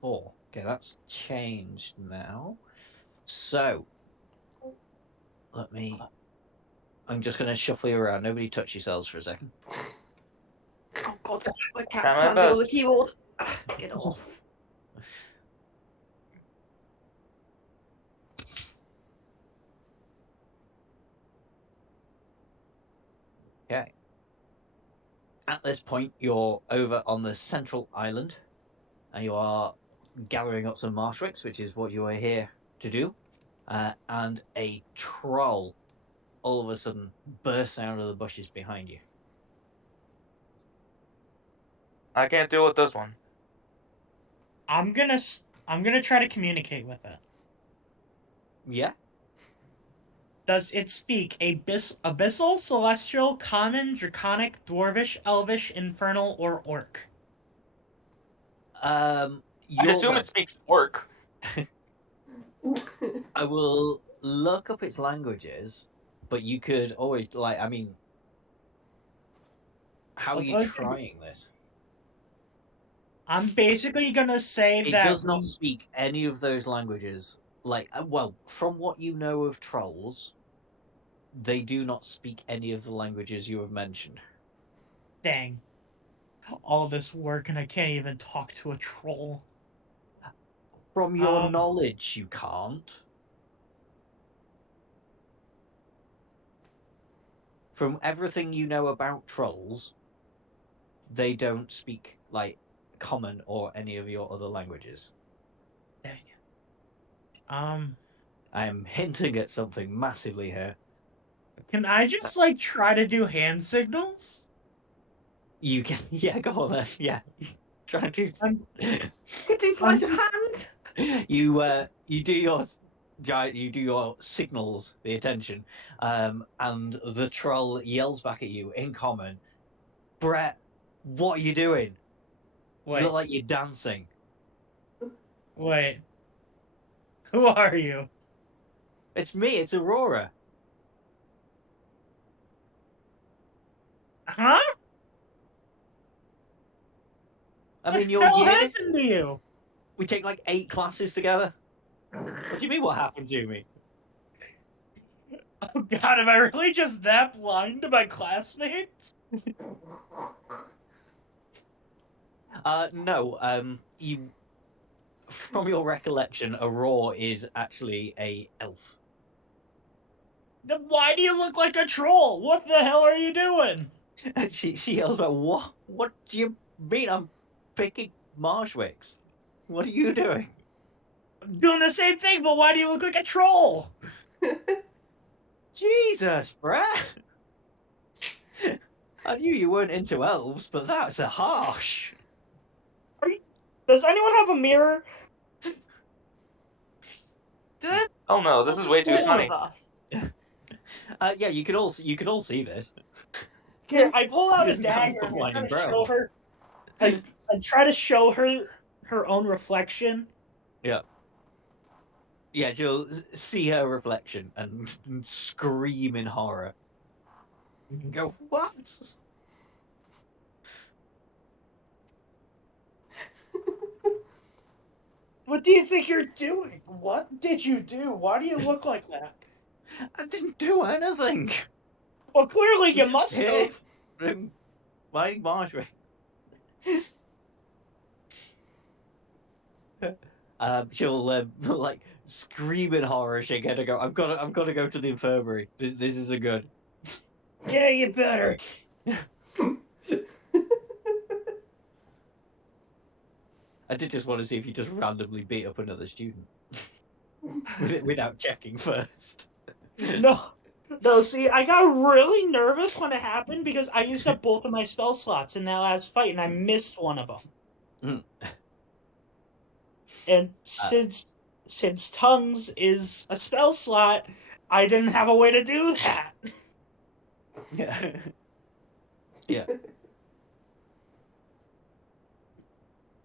4. Okay, that's changed now. So, I'm just going to shuffle you around. Nobody touch yourselves for a second. Oh god, I can't Try my stand it on the best. keyboard. Get off. Okay. At this point, you're over on the central island, and you are gathering up some marshwicks, which is what you are here to do. And a troll all of a sudden bursts out of the bushes behind you. I can't deal with this one. I'm gonna try to communicate with it. Yeah? Does it speak abyssal, celestial, common, draconic, dwarvish, elvish, infernal, or orc? I You're assume it speaks orc. I will look up its languages, but you could always how are you trying this? I'm basically gonna say It that does not speak any of those languages. Well, from what you know of trolls, they do not speak any of the languages you have mentioned. Dang. All this work and I can't even talk to a troll. From your knowledge, you can't. From everything you know about trolls, they don't speak common or any of your other languages. Dang it. I am hinting at something massively here. Can I just try to do hand signals? You can, yeah, go on then. Yeah, try to. Could do sleight of hand. You do your signals, the attention, and the troll yells back at you in common. Brett, what are you doing? Wait, You look like you're dancing. wait. Who are you? It's me. It's Aurora. Huh? I mean, What your the hell year. happened to you? We take 8 classes together. What do you mean? What happened to me? Oh god, am I really just that blind to my classmates? No. You, from your recollection, Aurora is actually a elf. Then why do you look like a troll? What the hell are you doing? And she yells about, what? What do you mean? I'm picking marshwicks. What are you doing? I'm doing the same thing, but why do you look like a troll? Jesus, Brett. I knew you weren't into elves, but that's a harsh. Does anyone have a mirror? Oh no, this is way too All funny. of us. Yeah, you can all see this. Here, I pull out a Just not dagger for and I try blinding to bro. show her. I try to show her her own reflection. Yeah. Yeah, she'll see her reflection and scream in horror. Go, what? What do you think you're doing? What did you do? Why do you look like that? I didn't do anything. Well, clearly you Just must here, have. Mighty Marjorie. She'll scream in horror. She'll get to go. I've got to go to the infirmary. This isn't good. Yeah, you better. I did just want to see if you just randomly beat up another student without checking first. No. No, see, I got really nervous when it happened because I used up both of my spell slots in that last fight and I missed one of them. And since tongues is a spell slot, I didn't have a way to do that. Yeah. Yeah.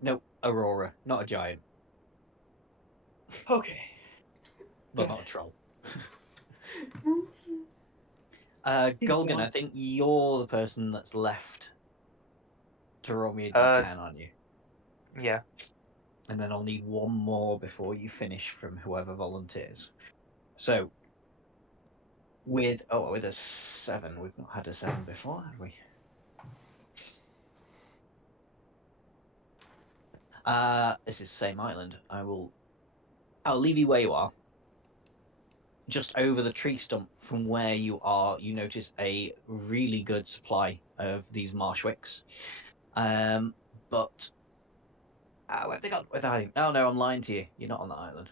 No, Aurora, not a giant, Okay. but Good. not a troll. Golgan, I going. think you're the person that's left to roll me a Uh, d10 on you. Yeah. And then I'll need one more before you finish from whoever volunteers. So, with a 7. We've not had a 7 before, have we? This is the same island. I'll leave you where you are. Just over the tree stump from where you are, you notice a really good supply of these marsh wicks. But where have they gone? Where are they hiding? No, I'm lying to you. You're not on the island.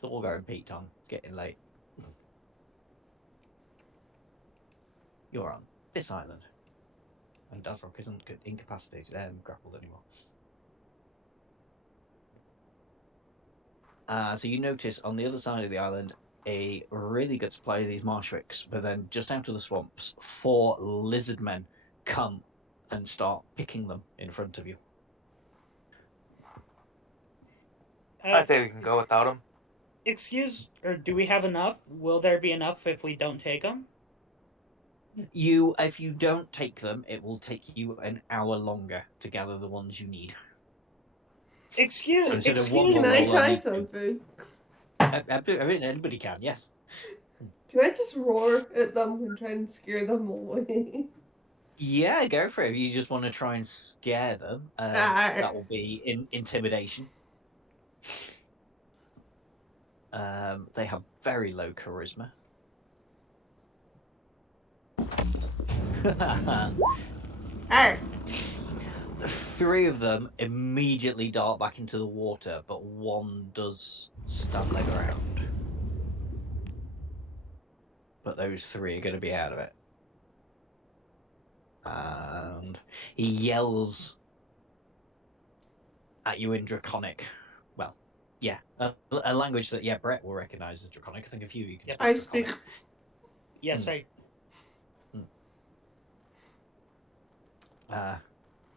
So we'll go and Pete Tong. It's getting late. You're on this island. And Dazrock isn't incapacitated, grappled anymore. So you notice on the other side of the island a really good supply of these marshwicks, but then just out of the swamps, 4 lizard men come and start picking them in front of you. I think we can go without him. Or do we have enough? Will there be enough if we don't take them? If you don't take them, it will take you an hour longer to gather the ones you need. So instead of one Can more I roll, try only 2. something? I mean, anybody can, yes. Can I just roar at them and try and scare them away? Yeah, go for it. If you just want to try and scare them, that will be intimidation. They have very low charisma. Arr. 3 of them immediately dart back into the water, but 1 does stand their ground. But those 3 are going to be out of it. And he yells at you in Draconic. Well, yeah, a language that Brett will recognise as Draconic. I think a few of you can speak I Draconic. speak. Yes,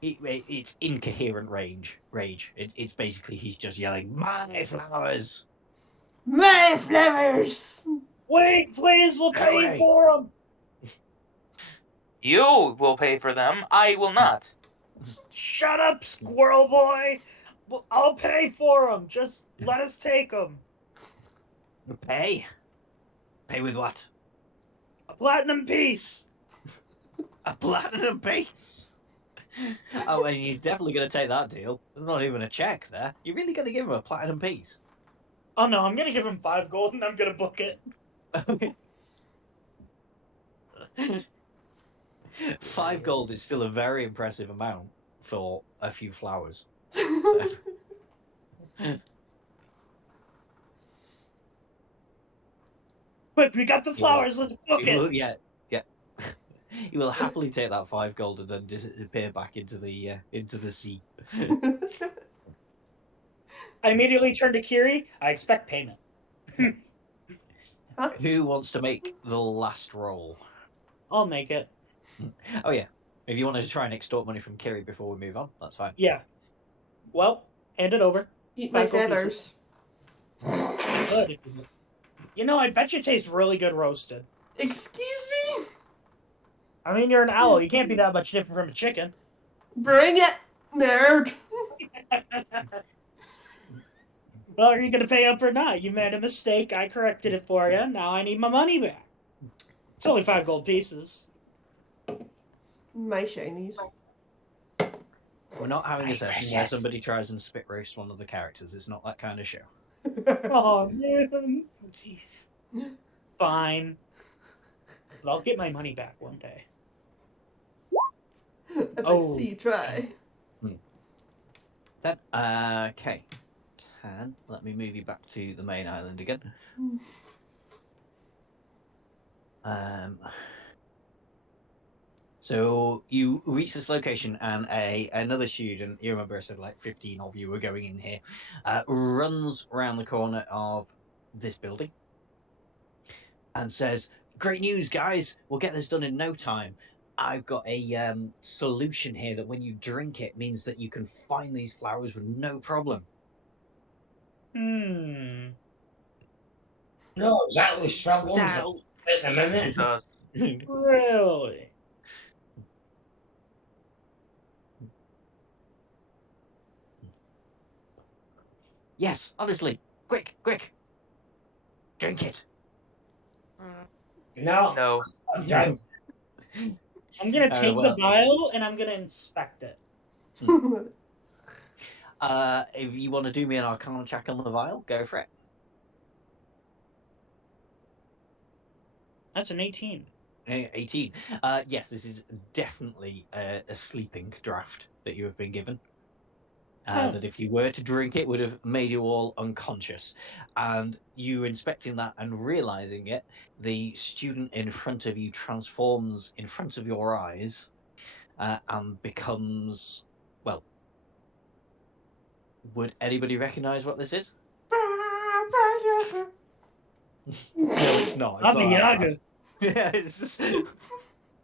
It's incoherent rage. It's basically he's just yelling, "My flowers!" My flowers! Wait, please, we'll Go pay away. for them. You will pay for them. I will not. Shut up, squirrel boy. Well, I'll pay for them. Just let us take them. Pay? Pay with what? A platinum piece. A platinum piece? Oh, and you're definitely going to take that deal. There's not even a check there. You're really going to give him a platinum piece? Oh no, I'm gonna give him 5 gold and I'm gonna book it. 5 gold is still a very impressive amount for a few flowers. Quick, we got the flowers. Let's book it. Yeah. You will happily take that 5 gold and then disappear back into the sea. I immediately turn to Kiri. I expect payment. Huh? Who wants to make the last roll? I'll make it. Oh yeah. If you want to try and extort money from Kiri before we move on, that's fine. Yeah. Well, hand it over. Eat my 5 gold feathers. pieces. Good. You know, I bet you taste really good roasted. Excuse me? I mean, you're an owl. You can't be that much different from a chicken. Bring it, nerd. Well, are you going to pay up or not? You made a mistake. I corrected it for you. Now I need my money back. It's only 5 gold pieces. My shinies. We're not having a session where somebody tries and spit roast one of the characters. It's not that kind of show. Oh, man. Jeez. Fine. But I'll get my money back one day. If I see you try. Then, okay. Tan, let me move you back to the main island again. So you reach this location, and another student, you remember I said like 15 of you were going in here, runs around the corner of this building and says, "Great news, guys! We'll get this done in no time. I've got a solution here that when you drink it means that you can find these flowers with no problem." No, exactly struggling Doubt. at the minute. It does. Really? Yes, honestly, quick, quick, drink it. No, No. I'm done. I'm gonna take the well, vial and I'm gonna inspect it. if you want to do me an Arcana check on the vial, go for it. That's an 18. 18. Yes, this is definitely a sleeping draft that you have been given. That if you were to drink it would have made you all unconscious. And you inspecting that and realizing it, the student in front of you transforms in front of your eyes and becomes, well, would anybody recognize what this is? No, it's not. It's Baba not that bad. Yaga. Yeah, it's just...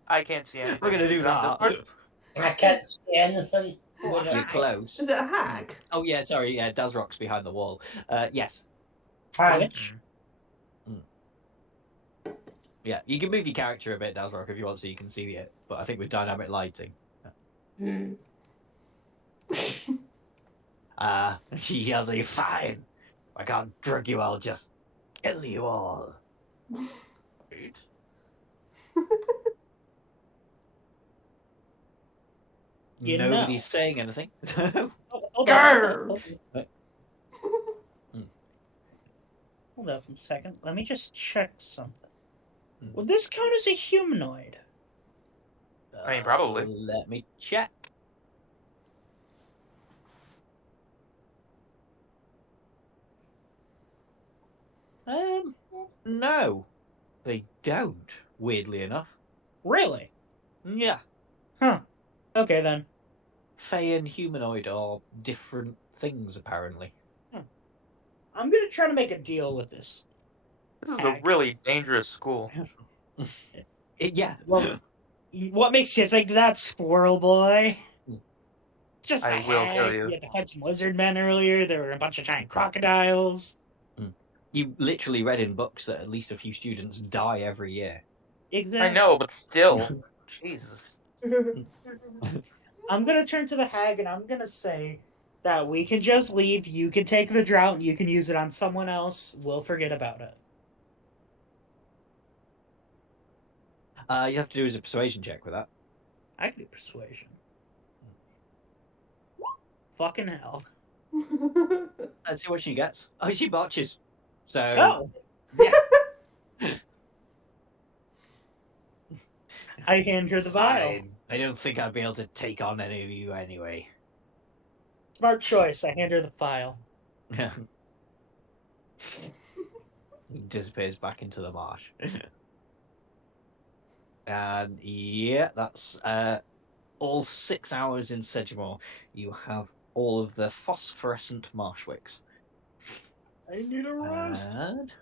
I can't see anything. We're going to do Is it on that. Discord? I can't see anything. Oh, You're hag. close. Is it a hag? Oh, yeah, sorry. Yeah, Dazrock's behind the wall. Yes. Hag. Witch? Yeah, you can move your character a bit, Dazrock, if you want so you can see it. But I think with dynamic lighting. She yells at you, fine. I can't drug you, I'll just kill you all. Rude. You Nobody's know. saying anything. Hold Grr. on. Hold up a second. Let me just check something. Will this count as a humanoid? I mean, probably. Let me check. No, they don't. Weirdly enough. Really? Yeah, Huh. Okay then. Fae and humanoid are different things, apparently. I'm gonna try to make a deal with this. This is a Hag. really dangerous school. Yeah. Well, what makes you think that, Squirrel Boy? Just a I will tell hag. you. You had to fight some lizard men earlier. There were a bunch of giant crocodiles. You literally read in books that at least a few students die every year. Exactly. I know, but still. Jesus. I'm gonna turn to the hag and I'm gonna say that we can just leave. You can take the drought and you can use it on someone else. We'll forget about it. You have to do as a persuasion check with that. I can do persuasion. Fucking hell. Let's see what she gets. Oh, she botches. So, Oh, yeah. I hand her the vial. Fine. I don't think I'd be able to take on any of you anyway. Smart choice. I hand her the file. He disappears back into the marsh. And yeah, that's all 6 hours in Sedgemoor. You have all of the phosphorescent marsh wicks. I need a rest. And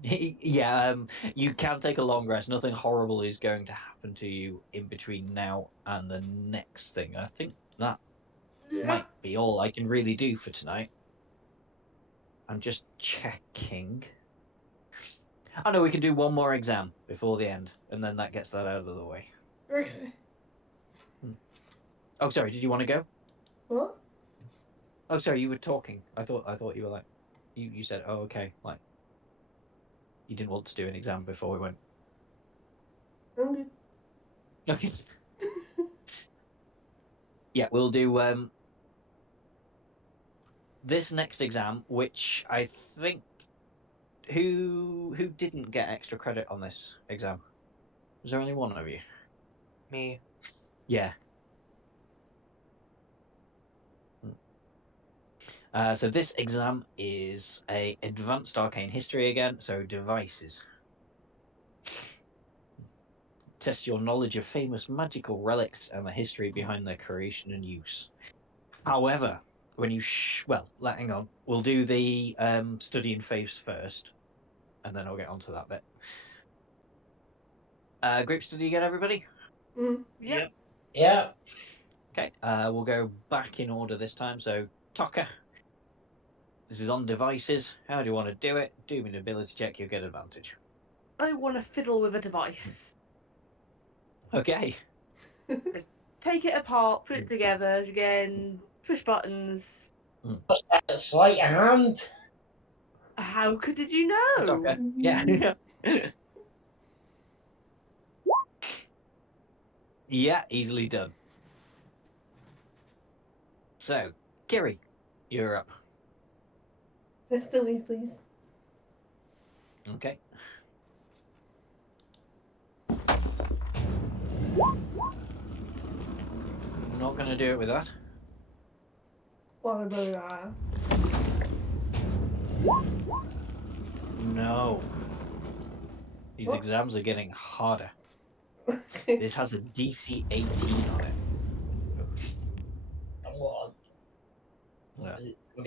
yeah, you can take a long rest. Nothing horrible is going to happen to you in between now and the next thing. I think that might be all I can really do for tonight. I'm just checking. I know we can do one more exam before the end, and then that gets that out of the way. Okay. Oh, sorry. Did you want to go? What? Oh, sorry. You were talking. I thought you were like, you said, oh, okay, like you didn't want to do an exam before we went. I'm good. Okay. Yeah, we'll do this next exam, which I think who didn't get extra credit on this exam? Was there only one of you? Me. Yeah. So this exam is a advanced arcane history again, so devices. Test your knowledge of famous magical relics and the history behind their creation and use. However, when you hang on, we'll do the study in phase first, and then I'll get onto that bit. Group study again, everybody. Yep. Yeah. Okay, we'll go back in order this time. So Taka, This is on devices. How do you want to do it? Do me an ability check, you'll get advantage. I want to fiddle with a device. Okay. Take it apart, put it together again, push buttons. It's like a hand. How did you It's know? okay. Yeah. Yeah, easily done. So, Kiri, you're up. That's the way, please. Okay. Not going to do it with that. What about that? No. These What? exams are getting harder. Okay. This has a DC 18 on it. Come on. Yeah.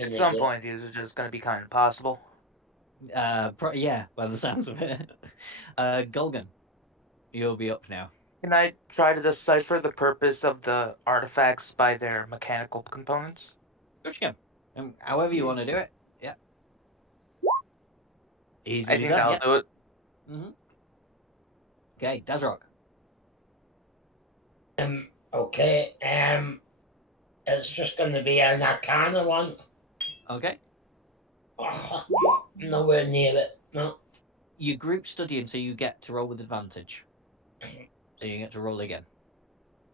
At some point, these are just going to be kind of impossible. Yeah, by the sounds of it. Gulgan, you'll be up now. Can I try to decipher the purpose of the artifacts by their mechanical components? Good you can. However you want to do it. Yeah. I Easily think done, I'll yeah. do it. Okay, Dazrock. Okay. It's just going to be an Arcana one. Okay. Oh, nowhere near it. No. You group studying, so you get to roll with advantage. So you get to roll again.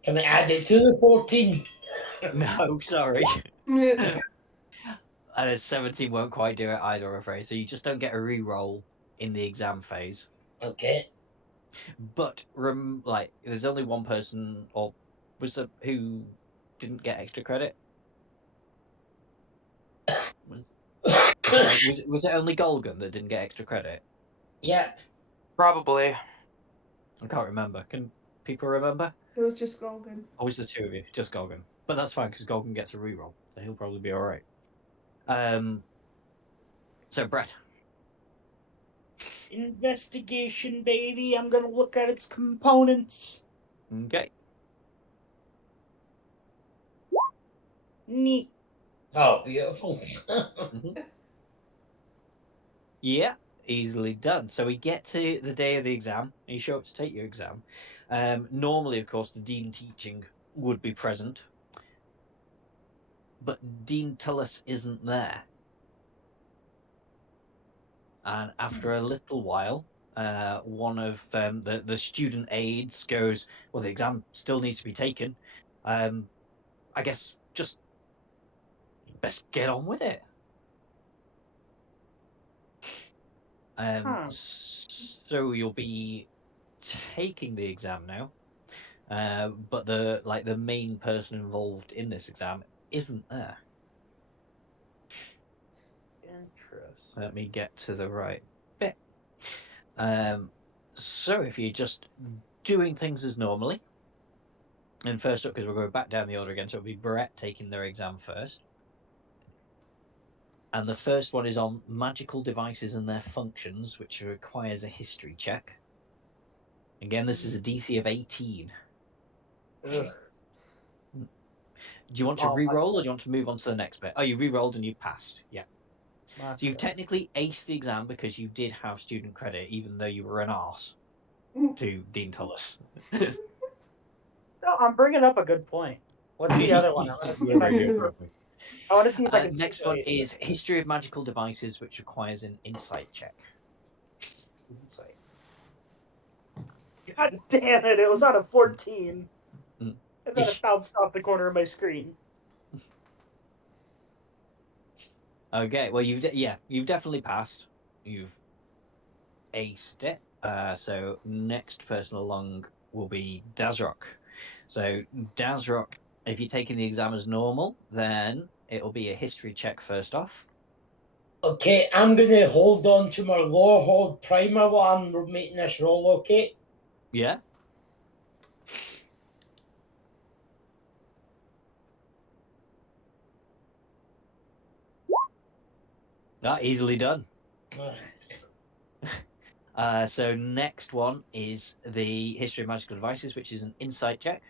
Can we add it to the 14? No, sorry. Yeah. And a 17 won't quite do it either, I'm afraid. So you just don't get a re-roll in the exam phase. Okay. But there's only one person, or who didn't get extra credit. Was it only Golgan that didn't get extra credit? Yep. Probably. I can't remember. Can people remember? It was just Golgan. Or was the two of you? Just Golgan. But that's fine because Golgan gets a reroll, so he'll probably be all right. So Brett. Investigation, baby. I'm gonna look at its components. Okay. Neat. Oh, beautiful. Yeah, easily done. So we get to the day of the exam, and you show up to take your exam. Normally, of course, the dean teaching would be present, but Dean Tullis isn't there. And after a little while, one of the student aides goes, "Well, the exam still needs to be taken. I guess just best get on with it." So you'll be taking the exam now, but the main person involved in this exam isn't there. Interesting. Let me get to the right bit. So if you're just doing things as normally, and first up, because we're going back down the order again, so it'll be Brett taking their exam first. And the first one is on magical devices and their functions, which requires a history check. Again, this is a DC of 18. Ugh. Do you want to re-roll or do you want to move on to the next bit? Oh, you re-rolled and you passed. Yeah. So you've technically aced the exam because you did have student credit, even though you were an arse to Dean Tullis. No, I'm bringing up a good point. What's the other one? I want to see if I can. Next one is History of Magical Devices, which requires an insight check. Insight. God damn it! It was on a 14, and then it bounced off the corner of my screen. Okay, well you've definitely passed. You've aced it. So next person along will be Dazrock. So Dazrock, if you're taking the exam as normal, then it'll be a history check first off. Okay, I'm going to hold on to my Lawhold Primer while I'm making this roll, okay? Yeah. Easily done. So next one is the History of Magical Devices, which is an insight check.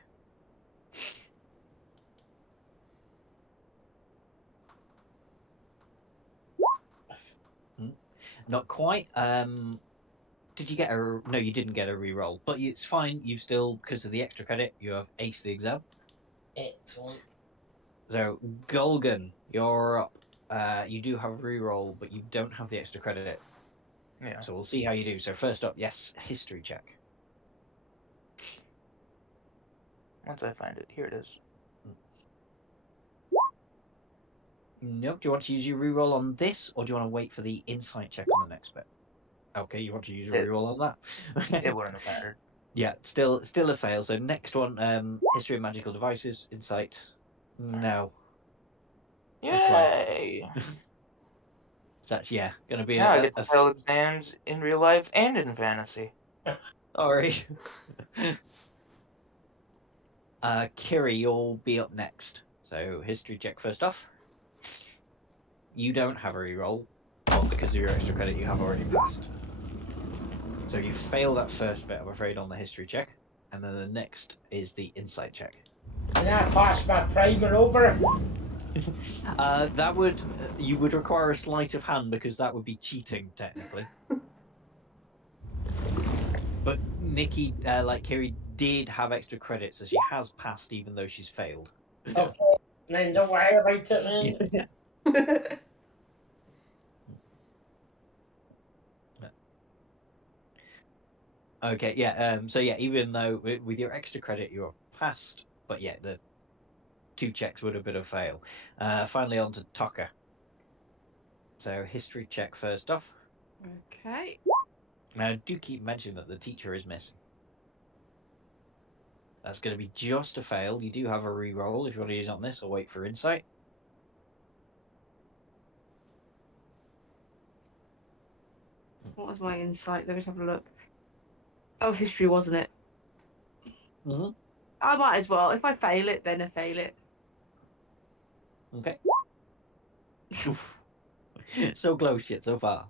Not quite. Did you get a? No, you didn't get a re-roll, but it's fine. You still, because of the extra credit, you have aced the exam. Excellent. So Golgan, you're up. You do have a re-roll, but you don't have the extra credit. Yeah. So we'll see how you do. So first up, yes, history check. Once I find it, here it is. Nope. Do you want to use your re-roll on this, or do you want to wait for the insight check on the next bit? Okay, you want to use your re-roll on that. It wouldn't have mattered. Yeah, still a fail. So next one, history of magical devices, insight. No. Not quite. Yay! So that's going to be Now I a get to fail exams in real life and in fantasy. sorry. Kiri, you'll be up next. So history check first off. You don't have a reroll, but because of your extra credit, you have already passed. So you fail that first bit, I'm afraid, on the history check, and then the next is the insight check. Can I pass my primer over? That would you would require a sleight of hand because that would be cheating technically. But Nikki, like Kiri, did have extra credit, so she has passed even though she's failed. Okay, then don't worry about it then. Yeah. Okay, yeah. So yeah, even though with your extra credit you have passed, but yeah, the 2 checks would have been a fail. Finally, on to Tucker. So history check first off. Okay. Now, do keep mentioning that the teacher is missing. That's going to be just a fail. You do have a re-roll if you want to use it on this, or wait for insight. What was my insight? Let me have a look. Oh, history, wasn't it? Mm-hmm. I might as well. If I fail it, then I fail it. Okay. So close yet so far.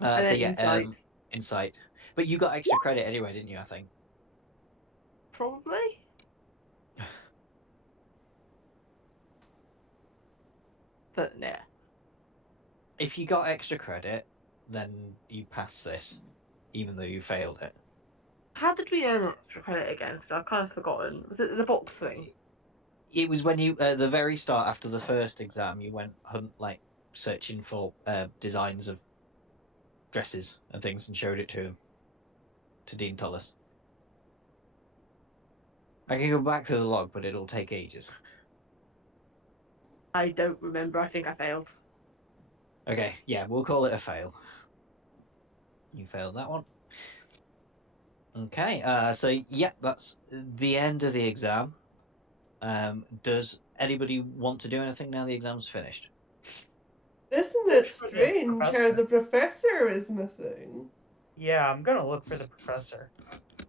So yeah, insight. insight. But you got extra credit anyway, didn't you? I think. Probably. But yeah. If you got extra credit, then you pass this, even though you failed it. How did we earn extra credit again? Because I've kind of forgotten. Was it the box thing? It was when you, at the very start after the first exam, you went like searching for designs of dresses and things and showed it to him, to Dean Tullis. I can go back to the log, but it'll take ages. I don't remember. I think I failed. Okay, yeah, we'll call it a fail. You failed that one. Okay, so yeah, that's the end of the exam. Does anybody want to do anything now the exam's finished? Isn't it For the strange how professor. the professor is missing? Yeah, I'm gonna look for the professor.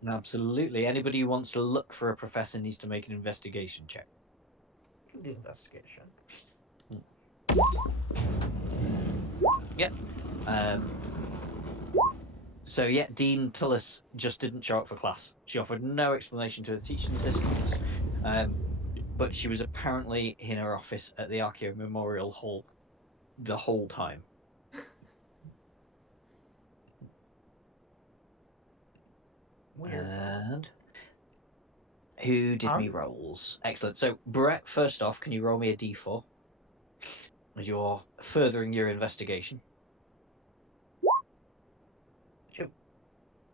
Absolutely. Anybody who wants to look for a professor needs to make an investigation check. The investigation. Yep. So yeah, Dean Tullis just didn't show up for class. She offered no explanation to her teaching assistants, but she was apparently in her office at the Archeo Memorial Hall the whole time. Weird. And who did me rolls? Excellent. So Brett, first off, can you roll me a d4 as you're furthering your investigation? 2.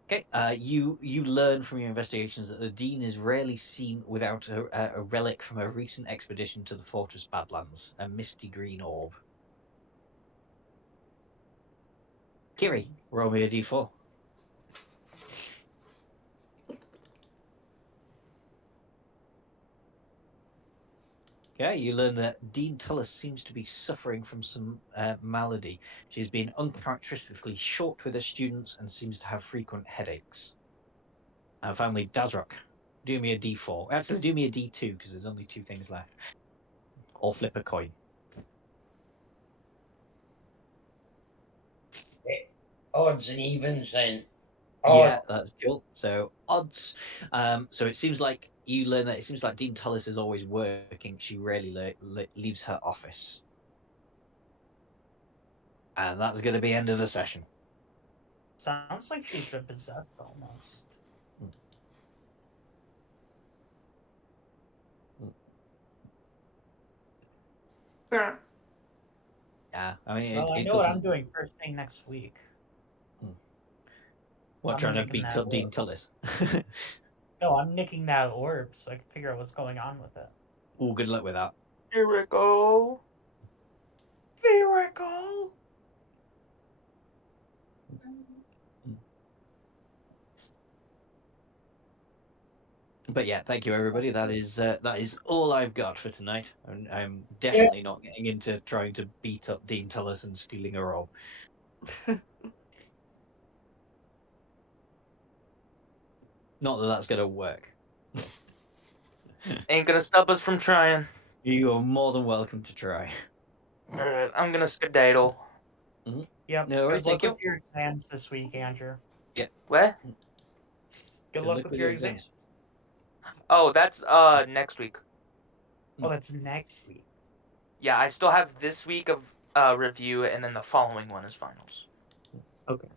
Okay. You learn from your investigations that the dean is rarely seen without a relic from a recent expedition to the Fortress Badlands, a misty green orb. Kiri, roll me a d4. Okay, you learn that Dean Tullis seems to be suffering from some malady. She's been uncharacteristically short with her students and seems to have frequent headaches. And finally, Dazrock, do me a d4. Actually, do me a d2 because there's only 2 things left. Or flip a coin. Odds and evens then. Yeah, that's cool. So odds. So it seems like you learn that it seems like Dean Tullis is always working. She rarely leaves her office. And that's going to be end of the session. Sounds like she's been possessed almost. Yeah. Yeah, I mean, Well, I it know what doesn't. I'm doing first thing next week. What, I'm trying to nicking beat that up Dean orb. Tullis? No, I'm nicking that orb so I can figure out what's going on with it. Oh, good luck with that. Here we go. Miracle! But yeah, thank you everybody. That is all I've got for tonight. I'm definitely not getting into trying to beat up Dean Tullis and stealing a rob. Not that that's going to work. Ain't gonna stop us from trying. You are more than welcome to try. Alright, I'm gonna skedaddle. Yep. No worries, Good luck thank you. with your exams this week, Andrew. What? Good luck with your exams. Oh, that's next week. Oh, that's next week. Yeah, I still have this week of review, and then the following one is finals. Okay.